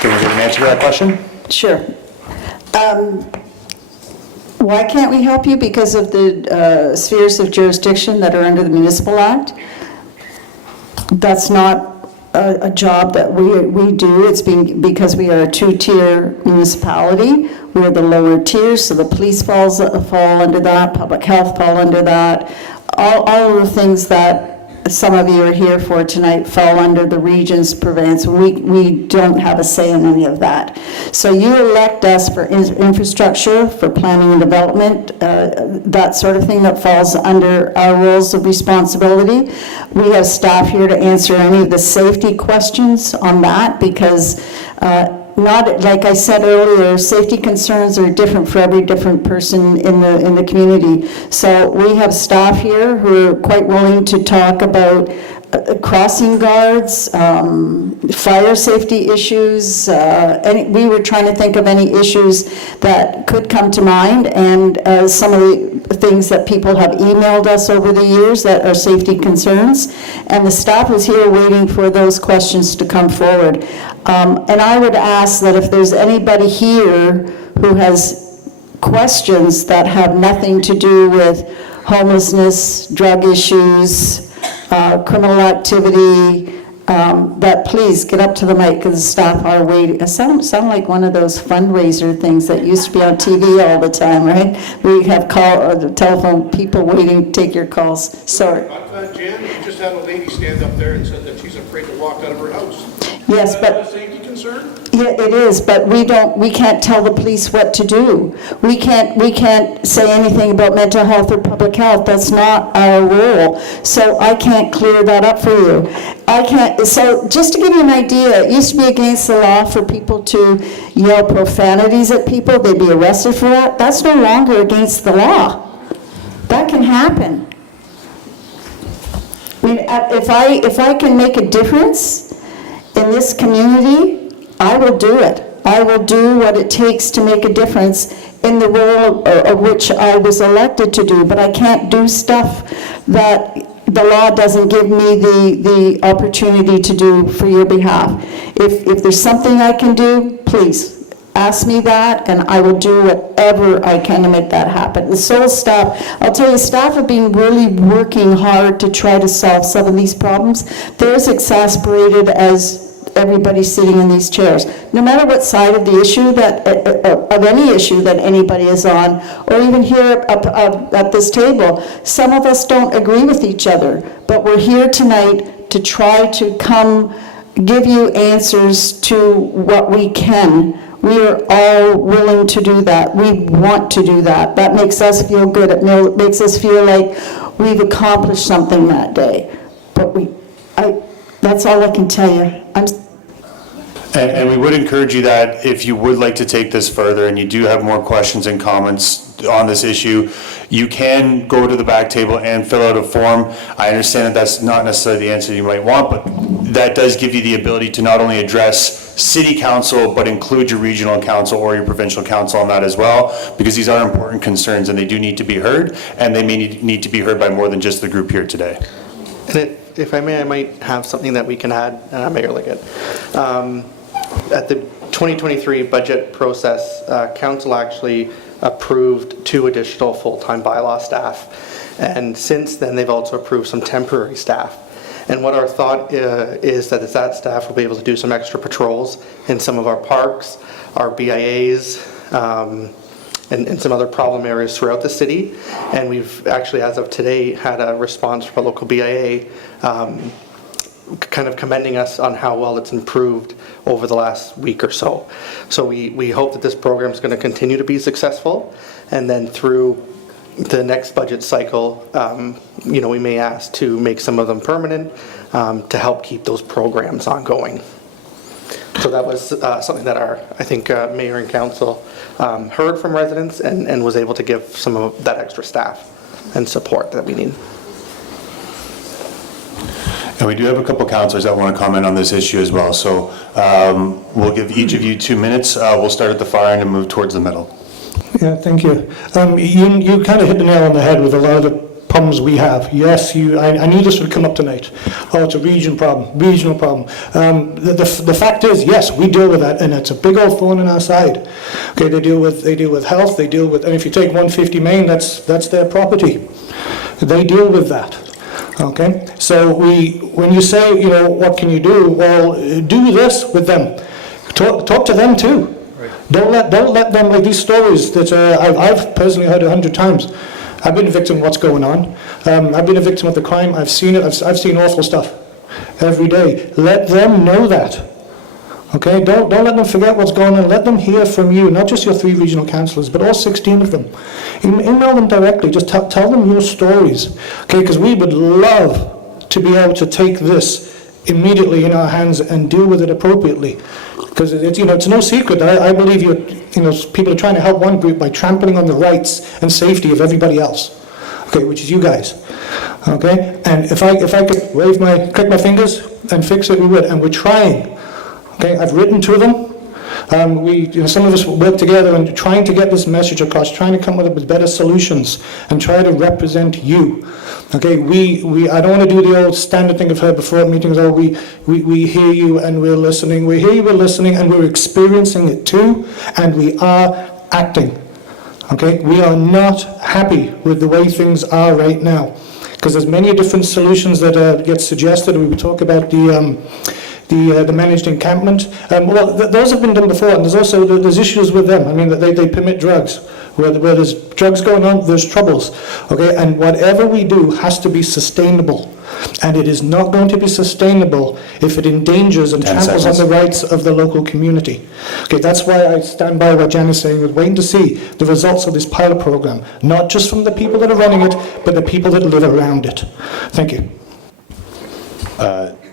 Can we get an answer to that question? Sure. Why can't we help you? Because of the spheres of jurisdiction that are under the Municipal Act? That's not a job that we do. It's because we are a 2-tier municipality. We're the lower tier, so the police fall under that, public health fall under that. All of the things that some of you are here for tonight fall under the region's purveyance. We don't have a say in any of that. So you elect us for infrastructure, for planning and development, that sort of thing that falls under our roles of responsibility. We have staff here to answer any of the safety questions on that because not, like I said earlier, safety concerns are different for every different person in the community. So we have staff here who are quite willing to talk about crossing guards, fire safety issues. We were trying to think of any issues that could come to mind, and some of the things that people have emailed us over the years that are safety concerns, and the staff is here waiting for those questions to come forward. And I would ask that if there's anybody here who has questions that have nothing to do with homelessness, drug issues, criminal activity, that please get up to the mic because the staff are waiting. I sound like one of those fundraiser things that used to be on TV all the time, right? We have telephone people waiting to take your calls. Sorry. Jan, you just had a lady stand up there and said that she's afraid to walk out of her house. Yes, but a safety concern? yeah, it is, but we can't tell the police what to do. We can't say anything about mental health or public health. That's not our role. So I can't clear that up for you. So just to give you an idea, it used to be against the law for people to yell profanities at people. They'd be arrested for that. That's no longer against the law. That can happen. I mean, if I can make a difference in this community, I will do it. I will do what it takes to make a difference in the role of which I was elected to do, but I can't do stuff that the law doesn't give me the opportunity to do for your behalf. If there's something I can do, please ask me that, and I will do whatever I can to make that happen. The SOL staff, I'll tell you, staff have been really working hard to try to solve some of these problems. They're as exasperated as everybody sitting in these chairs. No matter what side of the issue of any issue that anybody is on, or even here at this table, some of us don't agree with each other, but we're here tonight to try to give you answers to what we can. We are all willing to do that. We want to do that. That makes us feel good. It makes us feel like we've accomplished something that day. But that's all I can tell you. And we would encourage you that if you would like to take this further and you do have more questions and comments on this issue, you can go to the back table and fill out a form. I understand that that's not necessarily the answer you might want, but that does give you the ability to not only address city council, but include your regional council or your provincial council on that as well, because these are important concerns and they do need to be heard, and they may need to be heard by more than just the group here today. And if I may, I might have something that we can add, Mayor Liggett. At the 2023 budget process, council actually approved 2 additional full-time bylaw staff. And since then, they've also approved some temporary staff. And what our thought is that that staff will be able to do some extra patrols in some of our parks, our BIAs, and some other problem areas throughout the city. And we've actually, as of today, had a response from a local BIA kind of commending us on how well it's improved over the last week or so. So we hope that this program is going to continue to be successful, and then through the next budget cycle, we may ask to make some of them permanent to help keep those programs ongoing. So that was something that I think Mayor and Council heard from residents and was able to give some of that extra staff and support that we need. And we do have a couple councillors that want to comment on this issue as well. So we'll give each of you 2 minutes. We'll start at the far end and move towards the middle. Yeah, thank you. You kind of hit the nail on the head with a lot of the problems we have. Yes, I knew this would come up tonight. Oh, it's a regional problem. The fact is, yes, we deal with that, and it's a big old thorn in our side. Okay, they deal with health. They deal with, and if you take 150 Main, that's their property. They deal with that. Okay, so when you say, what can you do? Well, do this with them. Talk to them too. Don't let them, like these stories that I've personally heard 100 times. I've been a victim of what's going on. I've been a victim of the crime. I've seen it. I've seen awful stuff every day. Let them know that. Okay, don't let them forget what's going on. Let them hear from you, not just your 3 regional councillors, but all 16 of them. Email them directly. Just tell them your stories. Okay, because we would love to be able to take this immediately in our hands and deal with it appropriately. Because it's no secret that I believe people are trying to help one group by trampling on the rights and safety of everybody else. Okay, which is you guys. Okay, and if I could click my fingers and fix it, we would. And we're trying. Okay, I've written to them. Some of us work together and trying to get this message across, trying to come up with better solutions and try to represent you. Okay, I don't want to do the old standard thing I've heard before meetings. Oh, we hear you and we're listening. We hear you, we're listening, and we're experiencing it too, and we are acting. Okay, we are not happy with the way things are right now, because there's many different solutions that get suggested. We talk about the managed encampment. Those have been done before, and there's issues with them. I mean, they permit drugs. Where there's drugs going on, there's troubles. Okay, and whatever we do has to be sustainable. And it is not going to be sustainable if it endangers and tramples on the rights of the local community. Okay, that's why I stand by what Jan is saying, with waiting to see the results of this pilot program, not just from the people that are running it, but the people that live around it. Thank you.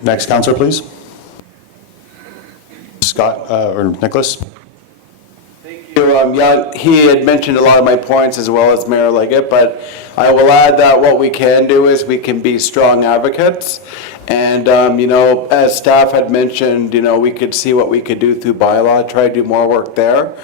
Next councillor, please. Scott or Nicholas. He had mentioned a lot of my points as well as Mayor Liggett, but I will add that what we can do is we can be strong advocates. And, as staff had mentioned, we could see what we could do through bylaw, try to do more work there.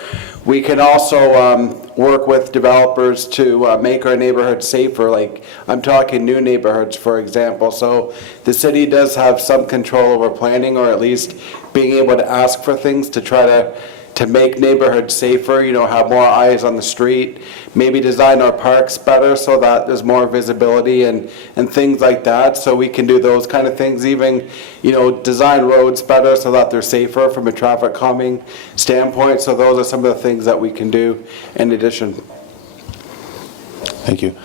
We can also work with developers to make our neighborhoods safer. Like, I'm talking new neighborhoods, for example. So the city does have some control over planning, or at least being able to ask for things to try to make neighborhoods safer, have more eyes on the street, maybe design our parks better so that there's more visibility and things like that. So we can do those kind of things, even, design roads better so that they're safer from a traffic calming standpoint. So those are some of the things that we can do in addition. Thank you.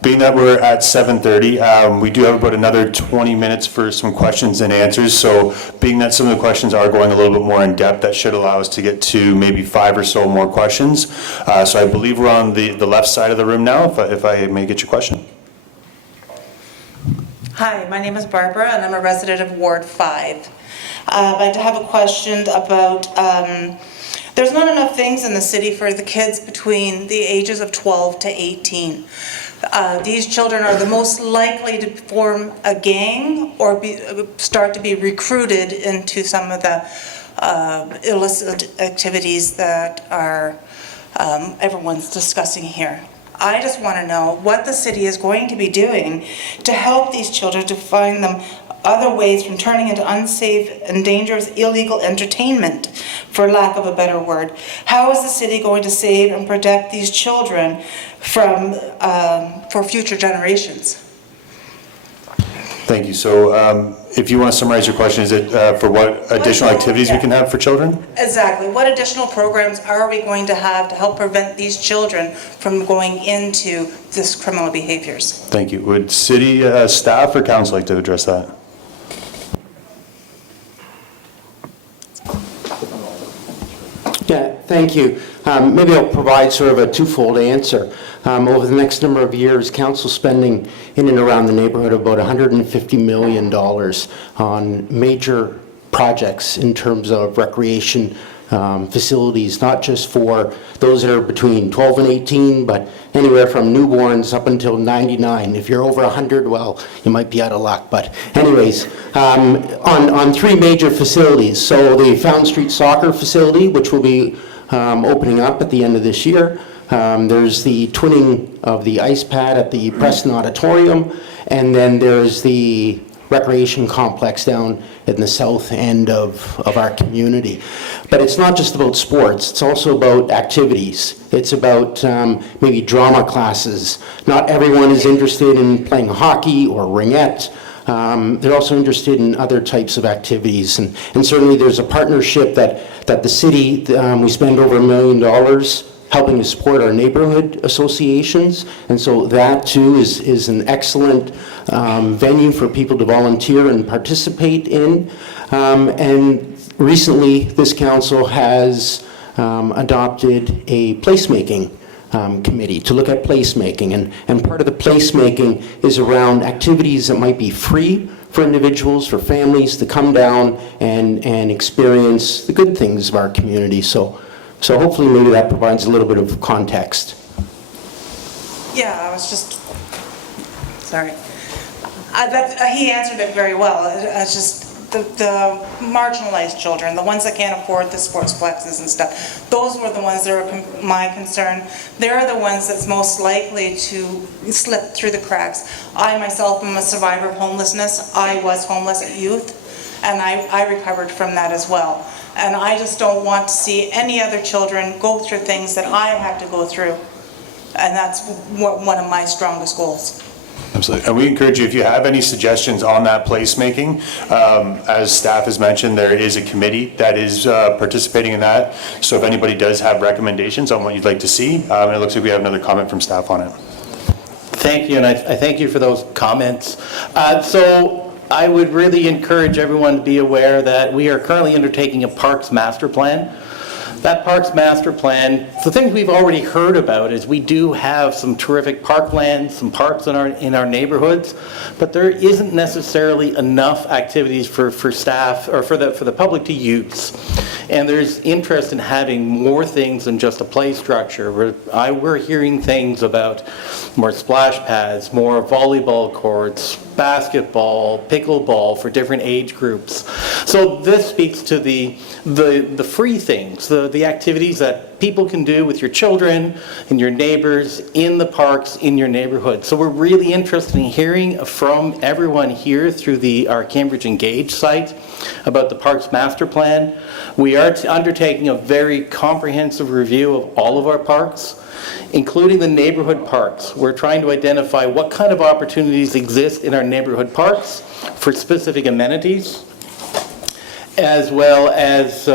Being that we're at 7:30, we do have about another 20 minutes for some questions and answers. So being that some of the questions are going a little bit more in depth, that should allow us to get to maybe 5 or so more questions. So I believe we're on the left side of the room now, if I may get your question. Hi, my name is Barbara and I'm a resident of Ward 5. I'd like to have a question about, there's not enough things in the city for the kids between the ages of 12 to 18. these children are the most likely to form a gang or start to be recruited into some of the illicit activities that are everyone's discussing here. I just want to know what the city is going to be doing to help these children, to find them other ways from turning into unsafe and dangerous illegal entertainment, for lack of a better word. How is the city going to save and protect these children from for future generations? Thank you. So if you want to summarize your question, is it for what additional activities we can have for children? Exactly. What additional programs are we going to have to help prevent these children from going into this criminal behaviors? Thank you. Would city staff or council like to address that? Yeah, thank you. Maybe I'll provide sort of a twofold answer. Over the next number of years, council spending in and around the neighborhood of about $150 million on major projects in terms of recreation facilities, not just for those that are between 12 and 18, but anywhere from newborns up until 99. If you're over 100, well, you might be out of luck. But anyways, on three major facilities. So the Fountain Street Soccer Facility, which will be opening up at the end of this year. There's the twinning of the ice pad at the Preston Auditorium, and then there's the recreation complex down in the south end of our community. But it's not just about sports, it's also about activities. It's about maybe drama classes. Not everyone is interested in playing hockey or ringette. They're also interested in other types of activities. And certainly there's a partnership that the city, we spend over $1 million helping to support our neighborhood associations. And so that too is an excellent venue for people to volunteer and participate in. And recently this council has adopted a placemaking committee to look at placemaking. And part of the placemaking is around activities that might be free for individuals, for families to come down and experience the good things of our community. So hopefully maybe that provides a little bit of context. Yeah, I was just, sorry. He answered it very well. It's just the marginalized children, the ones that can't afford the sportsplexes and stuff, those were the ones that are my concern. They're the ones that's most likely to slip through the cracks. I myself am a survivor of homelessness. I was homeless at youth, and I recovered from that as well. And I just don't want to see any other children go through things that I had to go through. And that's one of my strongest goals. Absolutely. And we encourage you, if you have any suggestions on that placemaking, as staff has mentioned, there is a committee that is participating in that. So if anybody does have recommendations on what you'd like to see, and it looks like we have another comment from staff on it. Thank you, and I thank you for those comments. So I would really encourage everyone to be aware that we are currently undertaking a Parks Master Plan. That Parks Master Plan, the things we've already heard about is we do have some terrific parklands, some parks in our neighborhoods, but there isn't necessarily enough activities for staff or for the public to use. And there's interest in having more things than just a play structure. We're hearing things about more splash pads, more volleyball courts, basketball, pickleball for different age groups. So this speaks to the free things, the activities that people can do with your children and your neighbors in the parks in your neighborhood. So we're really interested in hearing from everyone here through our Cambridge Engage site about the Parks Master Plan. We are undertaking a very comprehensive review of all of our parks, including the neighborhood parks. We're trying to identify what kind of opportunities exist in our neighborhood parks for specific amenities, as well as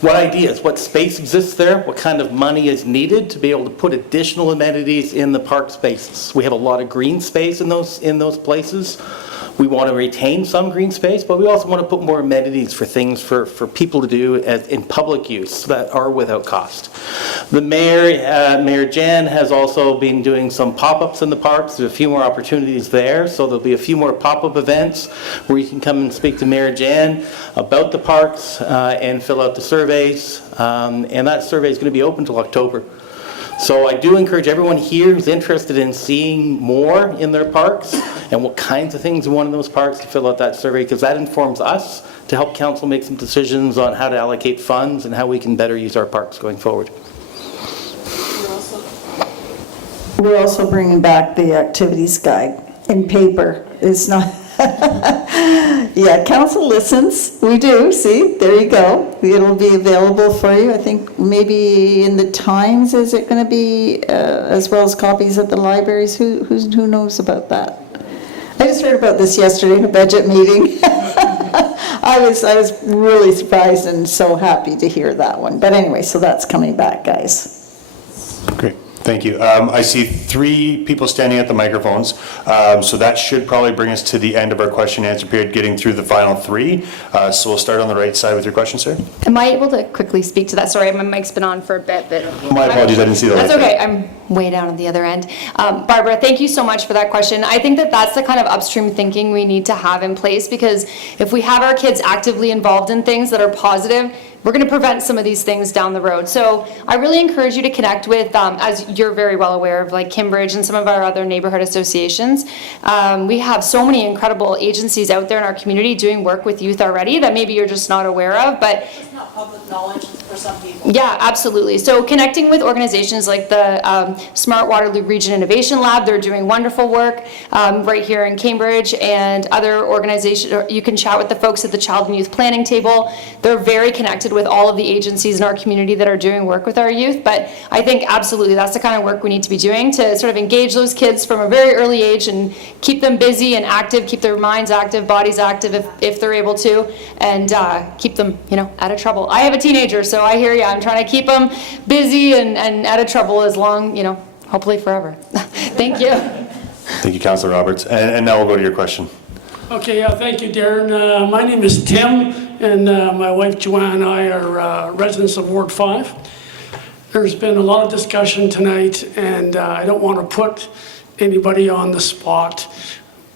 what ideas, what space exists there, what kind of money is needed to be able to put additional amenities in the park spaces. We have a lot of green space in those places. We want to retain some green space, but we also want to put more amenities for things for people to do in public use that are without cost. The Mayor Jan has also been doing some pop-ups in the parks. There's a few more opportunities there, so there'll be a few more pop-up events where you can come and speak to Mayor Jan about the parks and fill out the surveys. And that survey is going to be open till October. So I do encourage everyone here who's interested in seeing more in their parks and what kinds of things in one of those parks to fill out that survey, because that informs us to help council make some decisions on how to allocate funds and how we can better use our parks going forward. We're also bringing back the activities guide in paper. It's not, yeah, council listens. We do, see, there you go. It'll be available for you. I think maybe in the Times, is it going to be, as well as copies at the libraries? Who knows about that? I just heard about this yesterday in a budget meeting. I was really surprised and so happy to hear that one. But anyway, so that's coming back, guys. Great, thank you. I see 3 people standing at the microphones, so that should probably bring us to the end of our question and answer period, getting through the final 3. So we'll start on the right side with your question, sir. Am I able to quickly speak to that? Sorry, my mic's been on for a bit, but... My apologies, I didn't see the light. That's okay, I'm way down at the other end. Barbara, thank you so much for that question. I think that that's the kind of upstream thinking we need to have in place, because if we have our kids actively involved in things that are positive, we're going to prevent some of these things down the road. So I really encourage you to connect with, as you're very well aware of, like Kimbridge and some of our other neighborhood associations. We have so many incredible agencies out there in our community doing work with youth already that maybe you're just not aware of, but It's not public knowledge for some people. yeah, absolutely. So connecting with organizations like the Smart Waterloo Region Innovation Lab, they're doing wonderful work right here in Cambridge, and other organizations. You can chat with the folks at the Child and Youth Planning Table. They're very connected with all of the agencies in our community that are doing work with our youth. But I think absolutely that's the kind of work we need to be doing to sort of engage those kids from a very early age and keep them busy and active, keep their minds active, bodies active if they're able to, and keep them, out of trouble. I have a teenager, so I hear you. I'm trying to keep them busy and out of trouble as long, hopefully forever. Thank you. Thank you, Councillor Roberts. And now we'll go to your question. Okay, thank you, Darren. My name is Tim, and my wife Joanne and I are residents of Ward 5. There's been a lot of discussion tonight, and I don't want to put anybody on the spot,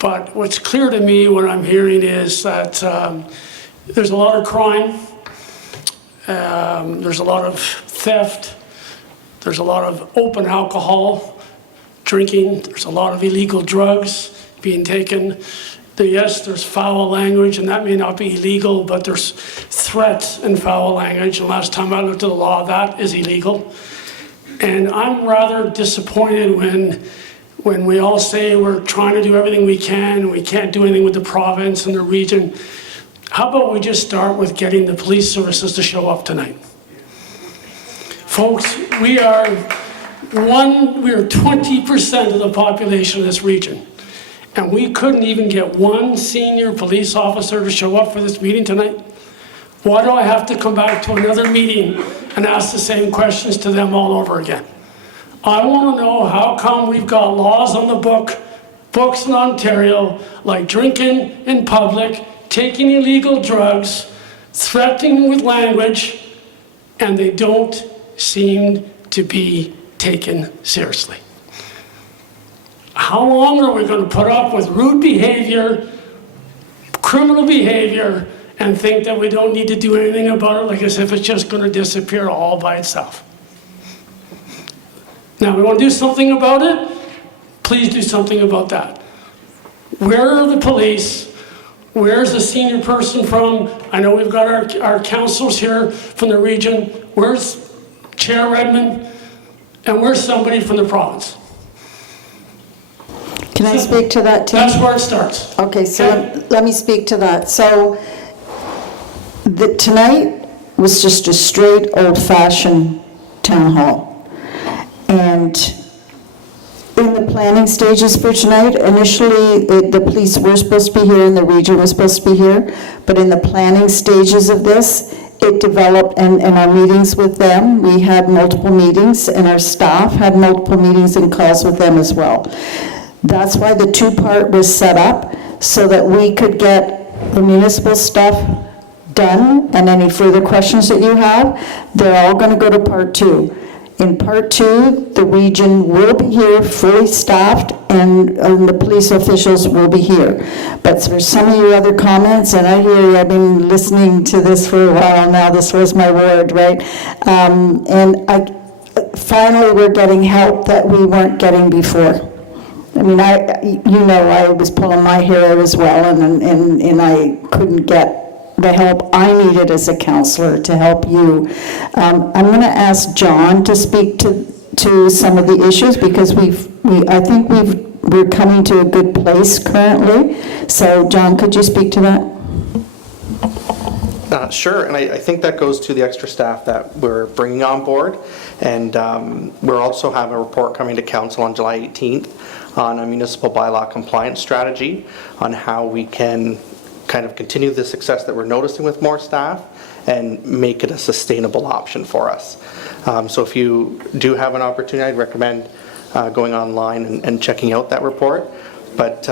but what's clear to me what I'm hearing is that there's a lot of crime, there's a lot of theft, there's a lot of open alcohol drinking, there's a lot of illegal drugs being taken. Yes, there's foul language, and that may not be illegal, but there's threats and foul language, and last time I looked at the law, that is illegal. And I'm rather disappointed when we all say we're trying to do everything we can, and we can't do anything with the province and the region. How about we just start with getting the police services to show up tonight? Folks, we are 20% of the population of this region. And we couldn't even get one senior police officer to show up for this meeting tonight? Why do I have to come back to another meeting and ask the same questions to them all over again? I want to know how come we've got laws on the books in Ontario, like drinking in public, taking illegal drugs, threatening with language, and they don't seem to be taken seriously. How long are we going to put up with rude behavior, criminal behavior, and think that we don't need to do anything about it, like as if it's just going to disappear all by itself? Now, we want to do something about it. Please do something about that. Where are the police? Where's the senior person from? I know we've got our councillors here from the region. Where's Chair Redmond? And where's somebody from the province? Can I speak to that, Tim? That's where it starts. Okay, so let me speak to that. So tonight was just a straight old-fashioned town hall. And in the planning stages for tonight, initially the police were supposed to be here and the region was supposed to be here. But in the planning stages of this, it developed, and in our meetings with them, we had multiple meetings, and our staff had multiple meetings and calls with them as well. That's why the 2-part was set up, so that we could get the municipal stuff done, and any further questions that you have, they're all going to go to part 2. In part 2, the region will be here fully staffed, and the police officials will be here. But for some of your other comments, and I hear you, I've been listening to this for a while now, this was my ward, right? And finally we're getting help that we weren't getting before. I mean, I was pulling my hair out as well, and I couldn't get the help I needed as a counselor to help you. I'm going to ask John to speak to some of the issues, because I think we're coming to a good place currently. So, John, could you speak to that? Sure, and I think that goes to the extra staff that we're bringing on board. And we're also have a report coming to council on July 18th on a municipal bylaw compliance strategy on how we can kind of continue the success that we're noticing with more staff and make it a sustainable option for us. So if you do have an opportunity, I'd recommend going online and checking out that report. But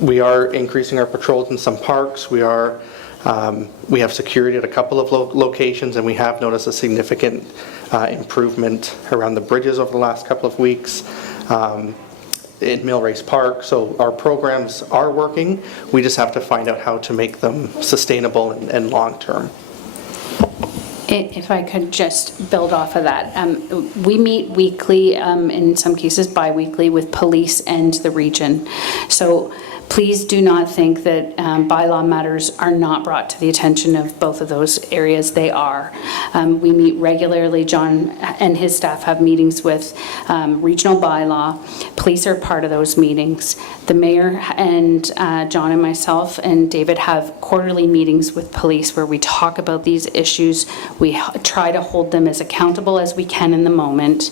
we are increasing our patrols in some parks. We have security at a couple of locations, and we have noticed a significant improvement around the bridges over the last couple of weeks in Millrace Park. So our programs are working. We just have to find out how to make them sustainable and long-term. If I could just build off of that. We meet weekly, in some cases bi-weekly, with police and the region. So please do not think that bylaw matters are not brought to the attention of both of those areas. They are. We meet regularly. John and his staff have meetings with regional bylaw. Police are part of those meetings. The mayor and John and myself and David have quarterly meetings with police where we talk about these issues. We try to hold them as accountable as we can in the moment,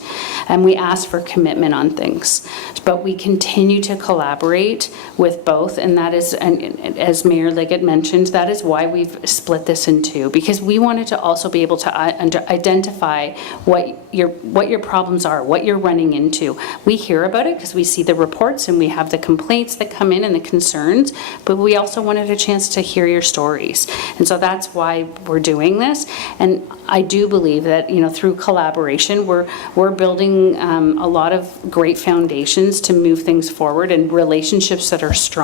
and we ask for commitment on things. But we continue to collaborate with both, and that is, and as Mayor Liggett mentioned, that is why we've split this in two, because we wanted to also be able to identify what your problems are, what you're running into. We hear about it because we see the reports and we have the complaints that come in and the concerns, but we also wanted a chance to hear your stories. And so that's why we're doing this. And I do believe that, through collaboration, we're building a lot of great foundations to move things forward, and relationships that are strong,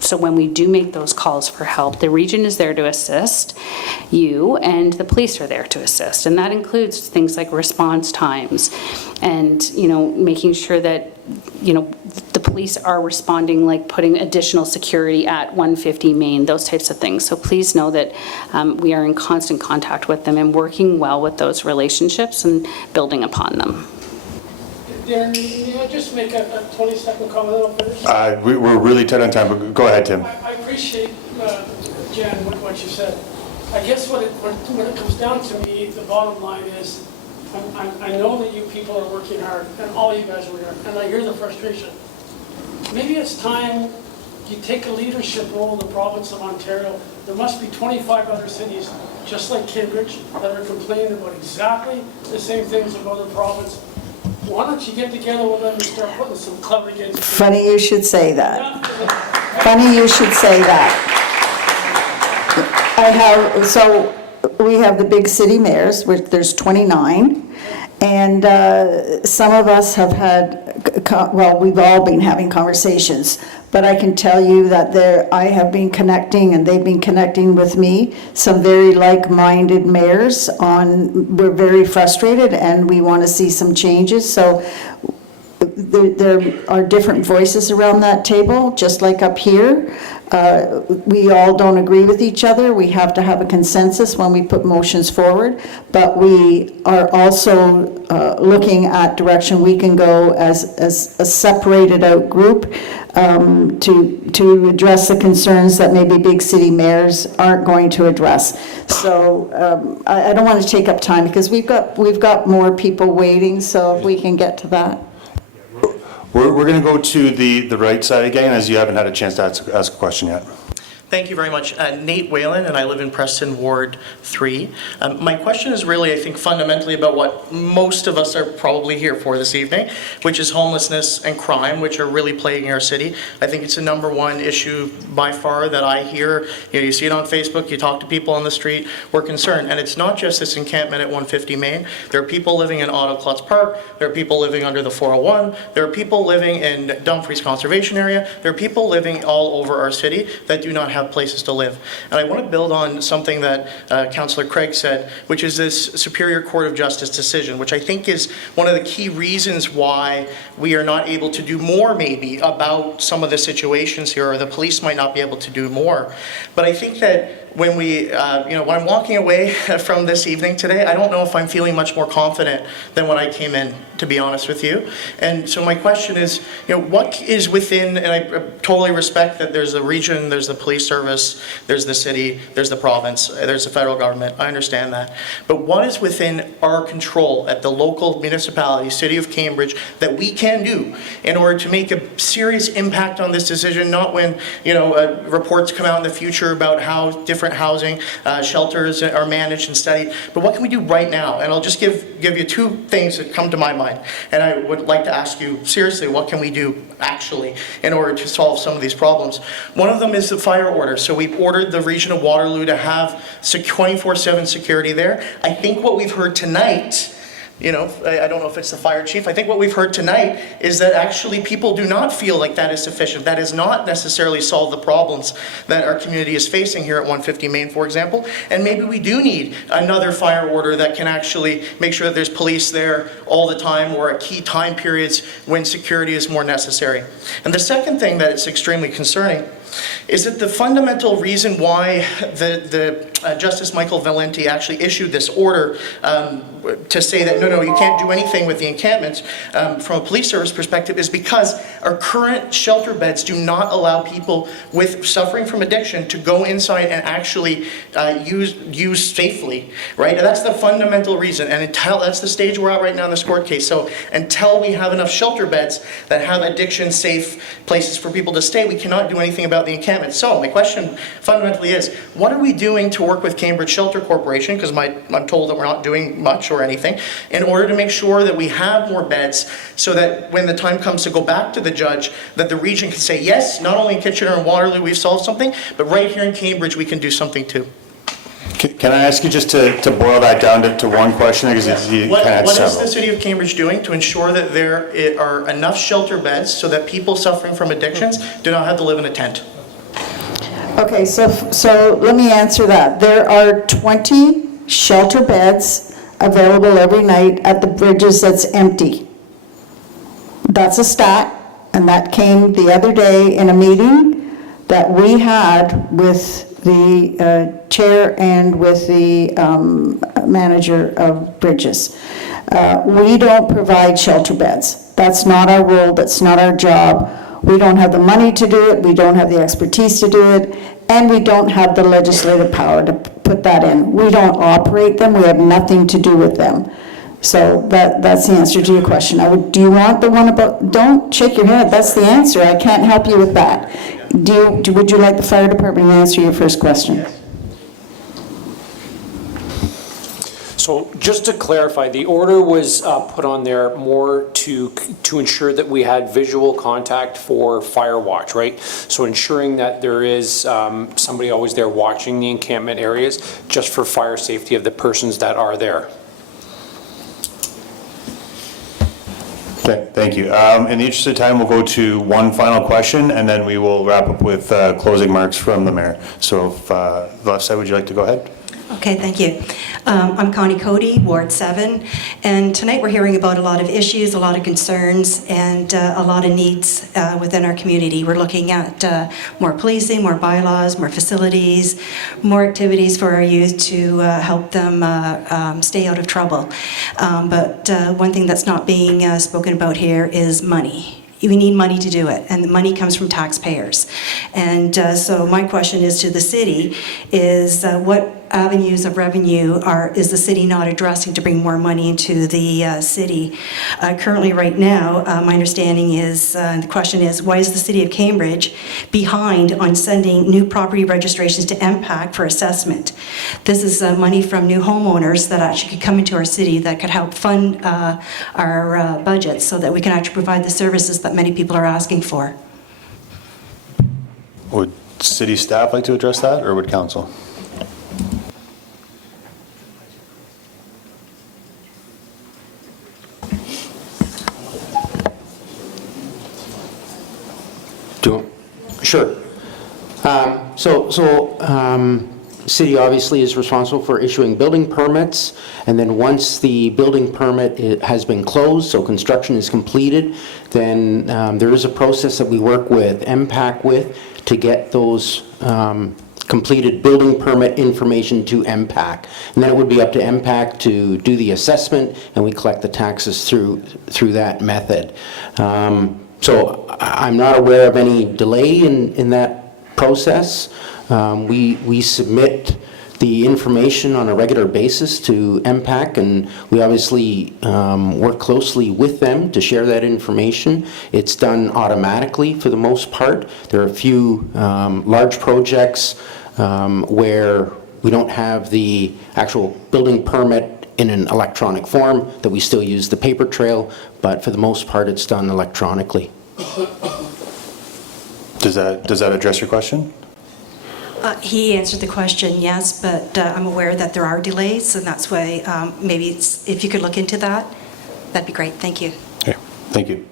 so when we do make those calls for help, the region is there to assist you, and the police are there to assist. And that includes things like response times and, making sure that, the police are responding, like putting additional security at 150 Main, those types of things. So please know that we are in constant contact with them and working well with those relationships and building upon them. Darren, may I just make a 20-second comment and I'll finish? We're really tight on time, but go ahead, Tim. I appreciate, Jan, what you said. I guess when it comes down to me, the bottom line is, I know that you people are working hard, and all you guys are working hard, and I hear the frustration. Maybe it's time you take a leadership role in the province of Ontario. There must be 25 other cities, just like Cambridge, that are complaining about exactly the same things about the province. Why don't you get together with them and start putting some clever games? Funny you should say that. Funny you should say that. So we have the big city mayors, which there's 29, and some of us have had, we've all been having conversations, but I can tell you that I have been connecting, and they've been connecting with me, some very like-minded mayors we're very frustrated, and we want to see some changes. So there are different voices around that table, just like up here. We all don't agree with each other. We have to have a consensus when we put motions forward, but we are also looking at direction we can go as a separated out group to address the concerns that maybe big city mayors aren't going to address. So I don't want to take up time because we've got more people waiting, so if we can get to that. We're going to go to the right side again, as you haven't had a chance to ask a question yet. Thank you very much. Nate Whalen, and I live in Preston, Ward 3. My question is really, I think, fundamentally about what most of us are probably here for this evening, which is homelessness and crime, which are really plaguing our city. I think it's the #1 issue by far that I hear. You see it on Facebook, you talk to people on the street, we're concerned. And it's not just this encampment at 150 Main. There are people living in Otto Klotz Park. There are people living under the 401. There are people living in Dumfries Conservation Area. There are people living all over our city that do not have have places to live. And I want to build on something that Councillor Craig said, which is this Superior Court of Justice decision, which I think is one of the key reasons why we are not able to do more maybe about some of the situations here, or the police might not be able to do more. But I think that when when I'm walking away from this evening today, I don't know if I'm feeling much more confident than when I came in, to be honest with you. And so my question is, what is within, and I totally respect that there's the region, there's the police service, there's the city, there's the province, there's the federal government, I understand that. But what is within our control at the local municipality, City of Cambridge, that we can do in order to make a serious impact on this decision, not when, reports come out in the future about how different housing shelters are managed and studied, but what can we do right now? And I'll just give you two things that come to my mind. And I would like to ask you, seriously, what can we do actually in order to solve some of these problems? One of them is the fire order. So we've ordered the region of Waterloo to have 24/7 security there. I think what we've heard tonight, I don't know if it's the fire chief, I think what we've heard tonight is that actually people do not feel like that is sufficient. That has not necessarily solved the problems that our community is facing here at 150 Main, for example. And maybe we do need another fire order that can actually make sure that there's police there all the time, or at key time periods when security is more necessary. And the second thing that is extremely concerning is that the fundamental reason why the Justice Michael Valenti actually issued this order to say that, no, you can't do anything with the encampments from a police service perspective, is because our current shelter beds do not allow people suffering from addiction to go inside and actually use safely, right? And that's the fundamental reason, and that's the stage we're at right now in this court case. So until we have enough shelter beds that have addiction-safe places for people to stay, we cannot do anything about the encampment. So my question fundamentally is, what are we doing to work with Cambridge Shelter Corporation, because I'm told that we're not doing much or anything, in order to make sure that we have more beds, so that when the time comes to go back to the judge, that the region can say, yes, not only in Kitchener and Waterloo we've solved something, but right here in Cambridge we can do something too. Can I ask you just to boil that down to one question? Because you kind of had What is several. the City of Cambridge doing to ensure that there are enough shelter beds so that people suffering from addictions do not have to live in a tent? Okay, so let me answer that. There are 20 shelter beds available every night at the Bridges that's empty. That's a stat, and that came the other day in a meeting that we had with the chair and with the manager of Bridges. We don't provide shelter beds. That's not our role, that's not our job. We don't have the money to do it, we don't have the expertise to do it, and we don't have the legislative power to put that in. We don't operate them, we have nothing to do with them. So that's the answer to your question. Do you want the one about, don't shake your head, that's the answer, I can't help you with that. Would you like the fire department to answer your first question? So just to clarify, the order was put on there more to ensure that we had visual contact for fire watch, right? So ensuring that there is somebody always there watching the encampment areas, just for fire safety of the persons that are there. Okay, thank you. In the interest of time, we'll go to one final question, and then we will wrap up with closing marks from the mayor. So if, the left side, would you like to go ahead? Okay, thank you. I'm Connie Cody, Ward 7, and tonight we're hearing about a lot of issues, a lot of concerns, and a lot of needs within our community. We're looking at more policing, more bylaws, more facilities, more activities for our youth to help them stay out of trouble. But one thing that's not being spoken about here is money. We need money to do it, and the money comes from taxpayers. And so my question is to the city is what avenues of revenue is the city not addressing to bring more money into the city? Currently, right now, my understanding is, the question is, why is the City of Cambridge behind on sending new property registrations to MPAC for assessment? This is money from new homeowners that actually could come into our city that could help fund our budgets so that we can actually provide the services that many people are asking for. Would city staff like to address that, or would council? Sure. City obviously is responsible for issuing building permits, and then once the building permit has been closed, so construction is completed, then there is a process that we work with MPAC with to get those completed building permit information to MPAC. And then it would be up to MPAC to do the assessment, and we collect the taxes through that method. So I'm not aware of any delay in that process. We submit the information on a regular basis to MPAC, and we obviously work closely with them to share that information. It's done automatically for the most part. There are a few large projects where we don't have the actual building permit in an electronic form, that we still use the paper trail, but for the most part, it's done electronically. Does that address your question? He answered the question, yes, but I'm aware that there are delays, and that's why maybe if you could look into that, that'd be great. Thank you. Okay, thank you.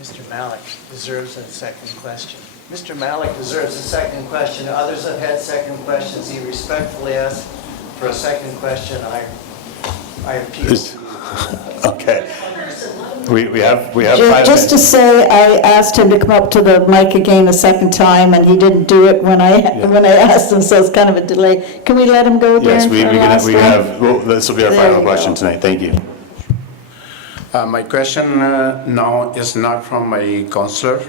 Mr. Malik deserves a second question. Mr. Malik deserves a second question. Others have had second questions. He respectfully asked for a second question. I appeal. Okay. We have 5 minutes. Just to say, I asked him to come up to the mic again a second time, and he didn't do it when I asked him, so it's kind of a delay. Can we let him go, Darren, Yes, for our last one? well, this will be our There final you question go. tonight. Thank you. My question now is not from my counselor,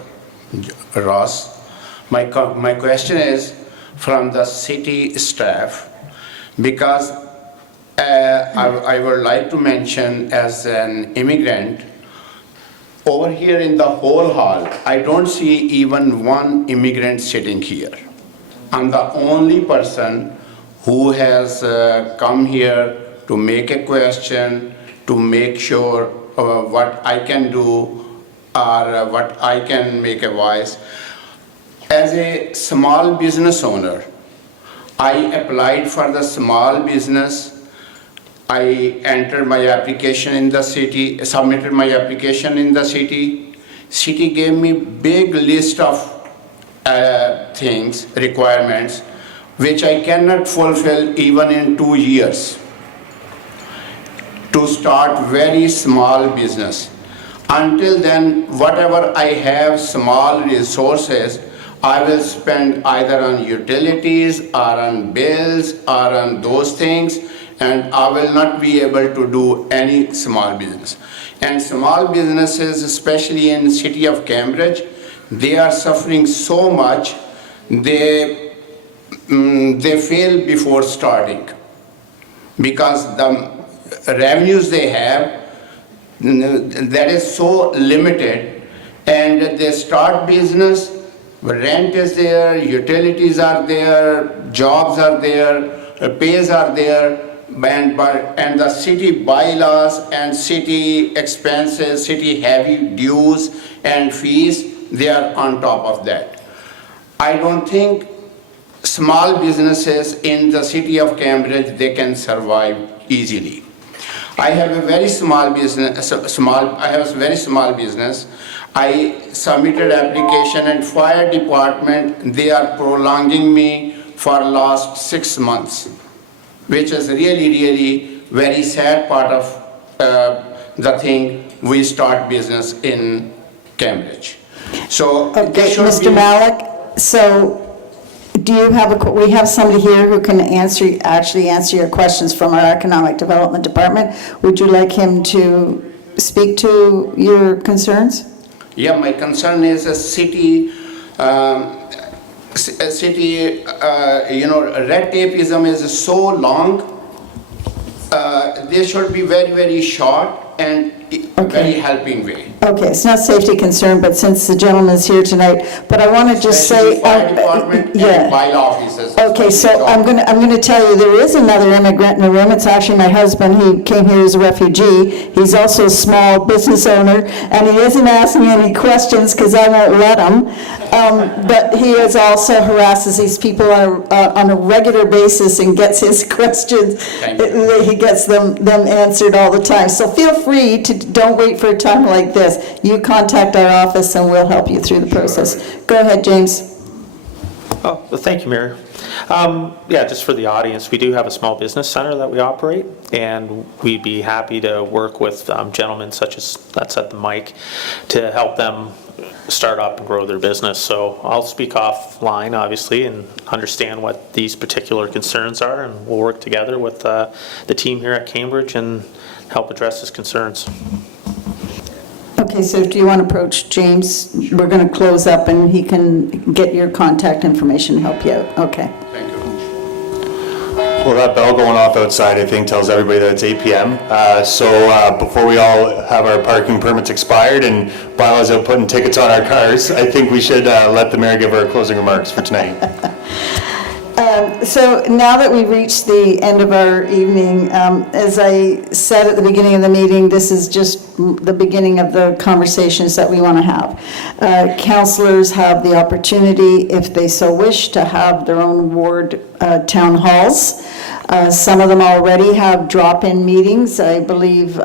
Ross. My question is from the city staff, because I would like to mention, as an immigrant, over here in the whole hall, I don't see even one immigrant sitting here. I'm the only person who has come here to make a question, to make sure what I can do or what I can make a voice. As a small business owner, I applied for the small business. I entered my application in the city, submitted my application in the city. City gave me big list of things, requirements, which I cannot fulfill even in 2 years to start very small business. Until then, whatever I have small resources, I will spend either on utilities or on bills or on those things, and I will not be able to do any small business. And small businesses, especially in the city of Cambridge, they are suffering so much, they fail before starting, because the revenues they have, that is so limited, and they start business, rent is there, utilities are there, jobs are there, pays are there, and the city bylaws and city expenses, city heavy dues and fees, they are on top of that. I don't think small businesses in the city of Cambridge, they can survive easily. I have a very small business, I submitted application, and fire department, they are prolonging me for last 6 months, which is really very sad part of the thing we start business in Cambridge. So Okay, Mr. Malik, so do you have we have somebody here who can actually answer your questions from our Economic Development Department. Would you like him to speak to your concerns? Yeah, my concern is a city, red tapeism is so long. They should be very short and very helping way. Okay, it's not safety concern, but since the gentleman is here tonight, but I want to just say, Fire department and bylaw offices. Okay, so I'm going to tell you, there is another immigrant in the room. It's actually my husband. He came here as a refugee. He's also a small business owner, and he isn't asking any questions because I won't let him. But he is also harasses these people on a regular basis and gets his questions. He gets them answered all the time. So feel free to, don't wait for a time like this. You contact our office and we'll help you through the process. Go ahead, James. Oh, well, thank you, Mayor. Yeah, just for the audience, we do have a small business center that we operate, and we'd be happy to work with gentlemen such as that's at the mic to help them start up and grow their business. So I'll speak offline, obviously, and understand what these particular concerns are, and we'll work together with the team here at Cambridge and help address his concerns. Okay, so do you want to approach James? We're going to close up and he can get your contact information and help you out. Okay. Well, that bell going off outside, I think, tells everybody that it's 8 p.m. So before we all have our parking permits expired and bylaws out putting tickets on our cars, I think we should let the mayor give her closing remarks for tonight. So now that we've reached the end of our evening, as I said at the beginning of the meeting, this is just the beginning of the conversations that we want to have. Councillors have the opportunity, if they so wish, to have their own ward town halls. Some of them already have drop-in meetings. I believe,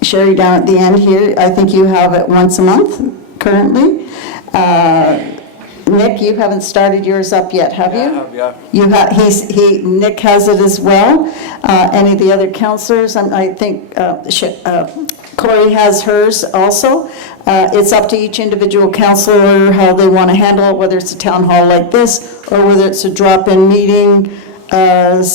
Sherry, down at the end here, I think you have it once a month currently. Nick, you haven't started yours up yet, have you? Yeah. You have, Nick has it as well. Any of the other councillors, I think Corey has hers also. It's up to each individual councillor how they want to handle it, whether it's a town hall like this or whether it's a drop-in meeting at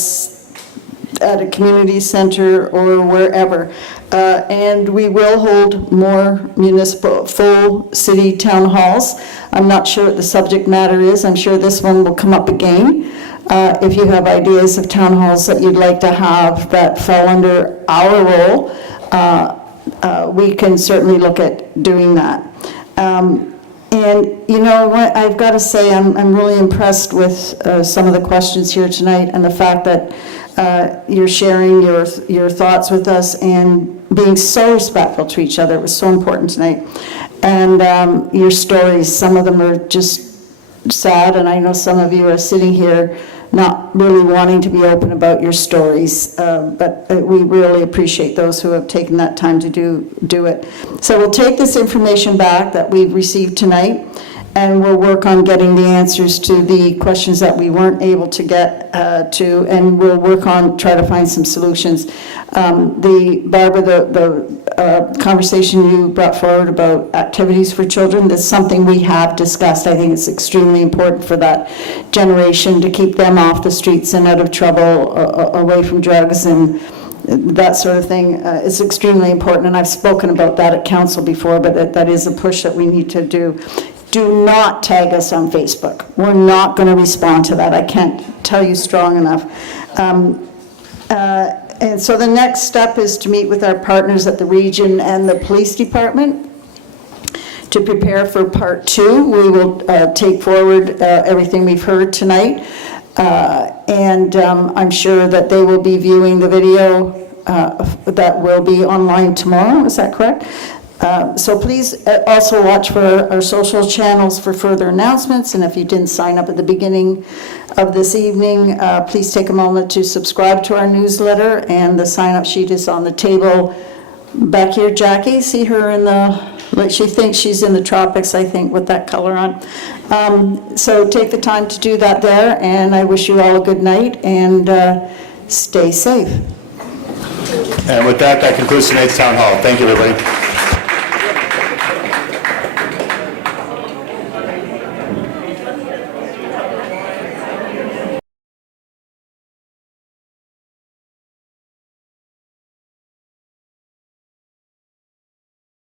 a community center or wherever. And we will hold more municipal, full city town halls. I'm not sure what the subject matter is. I'm sure this one will come up again. If you have ideas of town halls that you'd like to have that fall under our role, we can certainly look at doing that. And you know what, I've got to say, I'm really impressed with some of the questions here tonight and the fact that you're sharing your thoughts with us and being so respectful to each other. It was so important tonight. And your stories, some of them are just sad, and I know some of you are sitting here not really wanting to be open about your stories, but we really appreciate those who have taken that time to do it. So we'll take this information back that we've received tonight, and we'll work on getting the answers to the questions that we weren't able to get to, and we'll work on try to find some solutions. Barbara, the conversation you brought forward about activities for children, that's something we have discussed. I think it's extremely important for that generation to keep them off the streets and out of trouble, away from drugs and that sort of thing. It's extremely important, and I've spoken about that at council before, but that is a push that we need to do. Do not tag us on Facebook. We're not going to respond to that. I can't tell you strong enough. And so the next step is to meet with our partners at the region and the police department to prepare for part 2. We will take forward everything we've heard tonight. And I'm sure that they will be viewing the video that will be online tomorrow. Is that correct? So please also watch for our social channels for further announcements, and if you didn't sign up at the beginning of this evening, please take a moment to subscribe to our newsletter, and the sign-up sheet is on the table back here. Jackie, see her in the, she thinks she's in the tropics, I think, with that color on. So take the time to do that there, and I wish you all a good night, and stay safe. And with that, that concludes tonight's town hall. Thank you, everybody.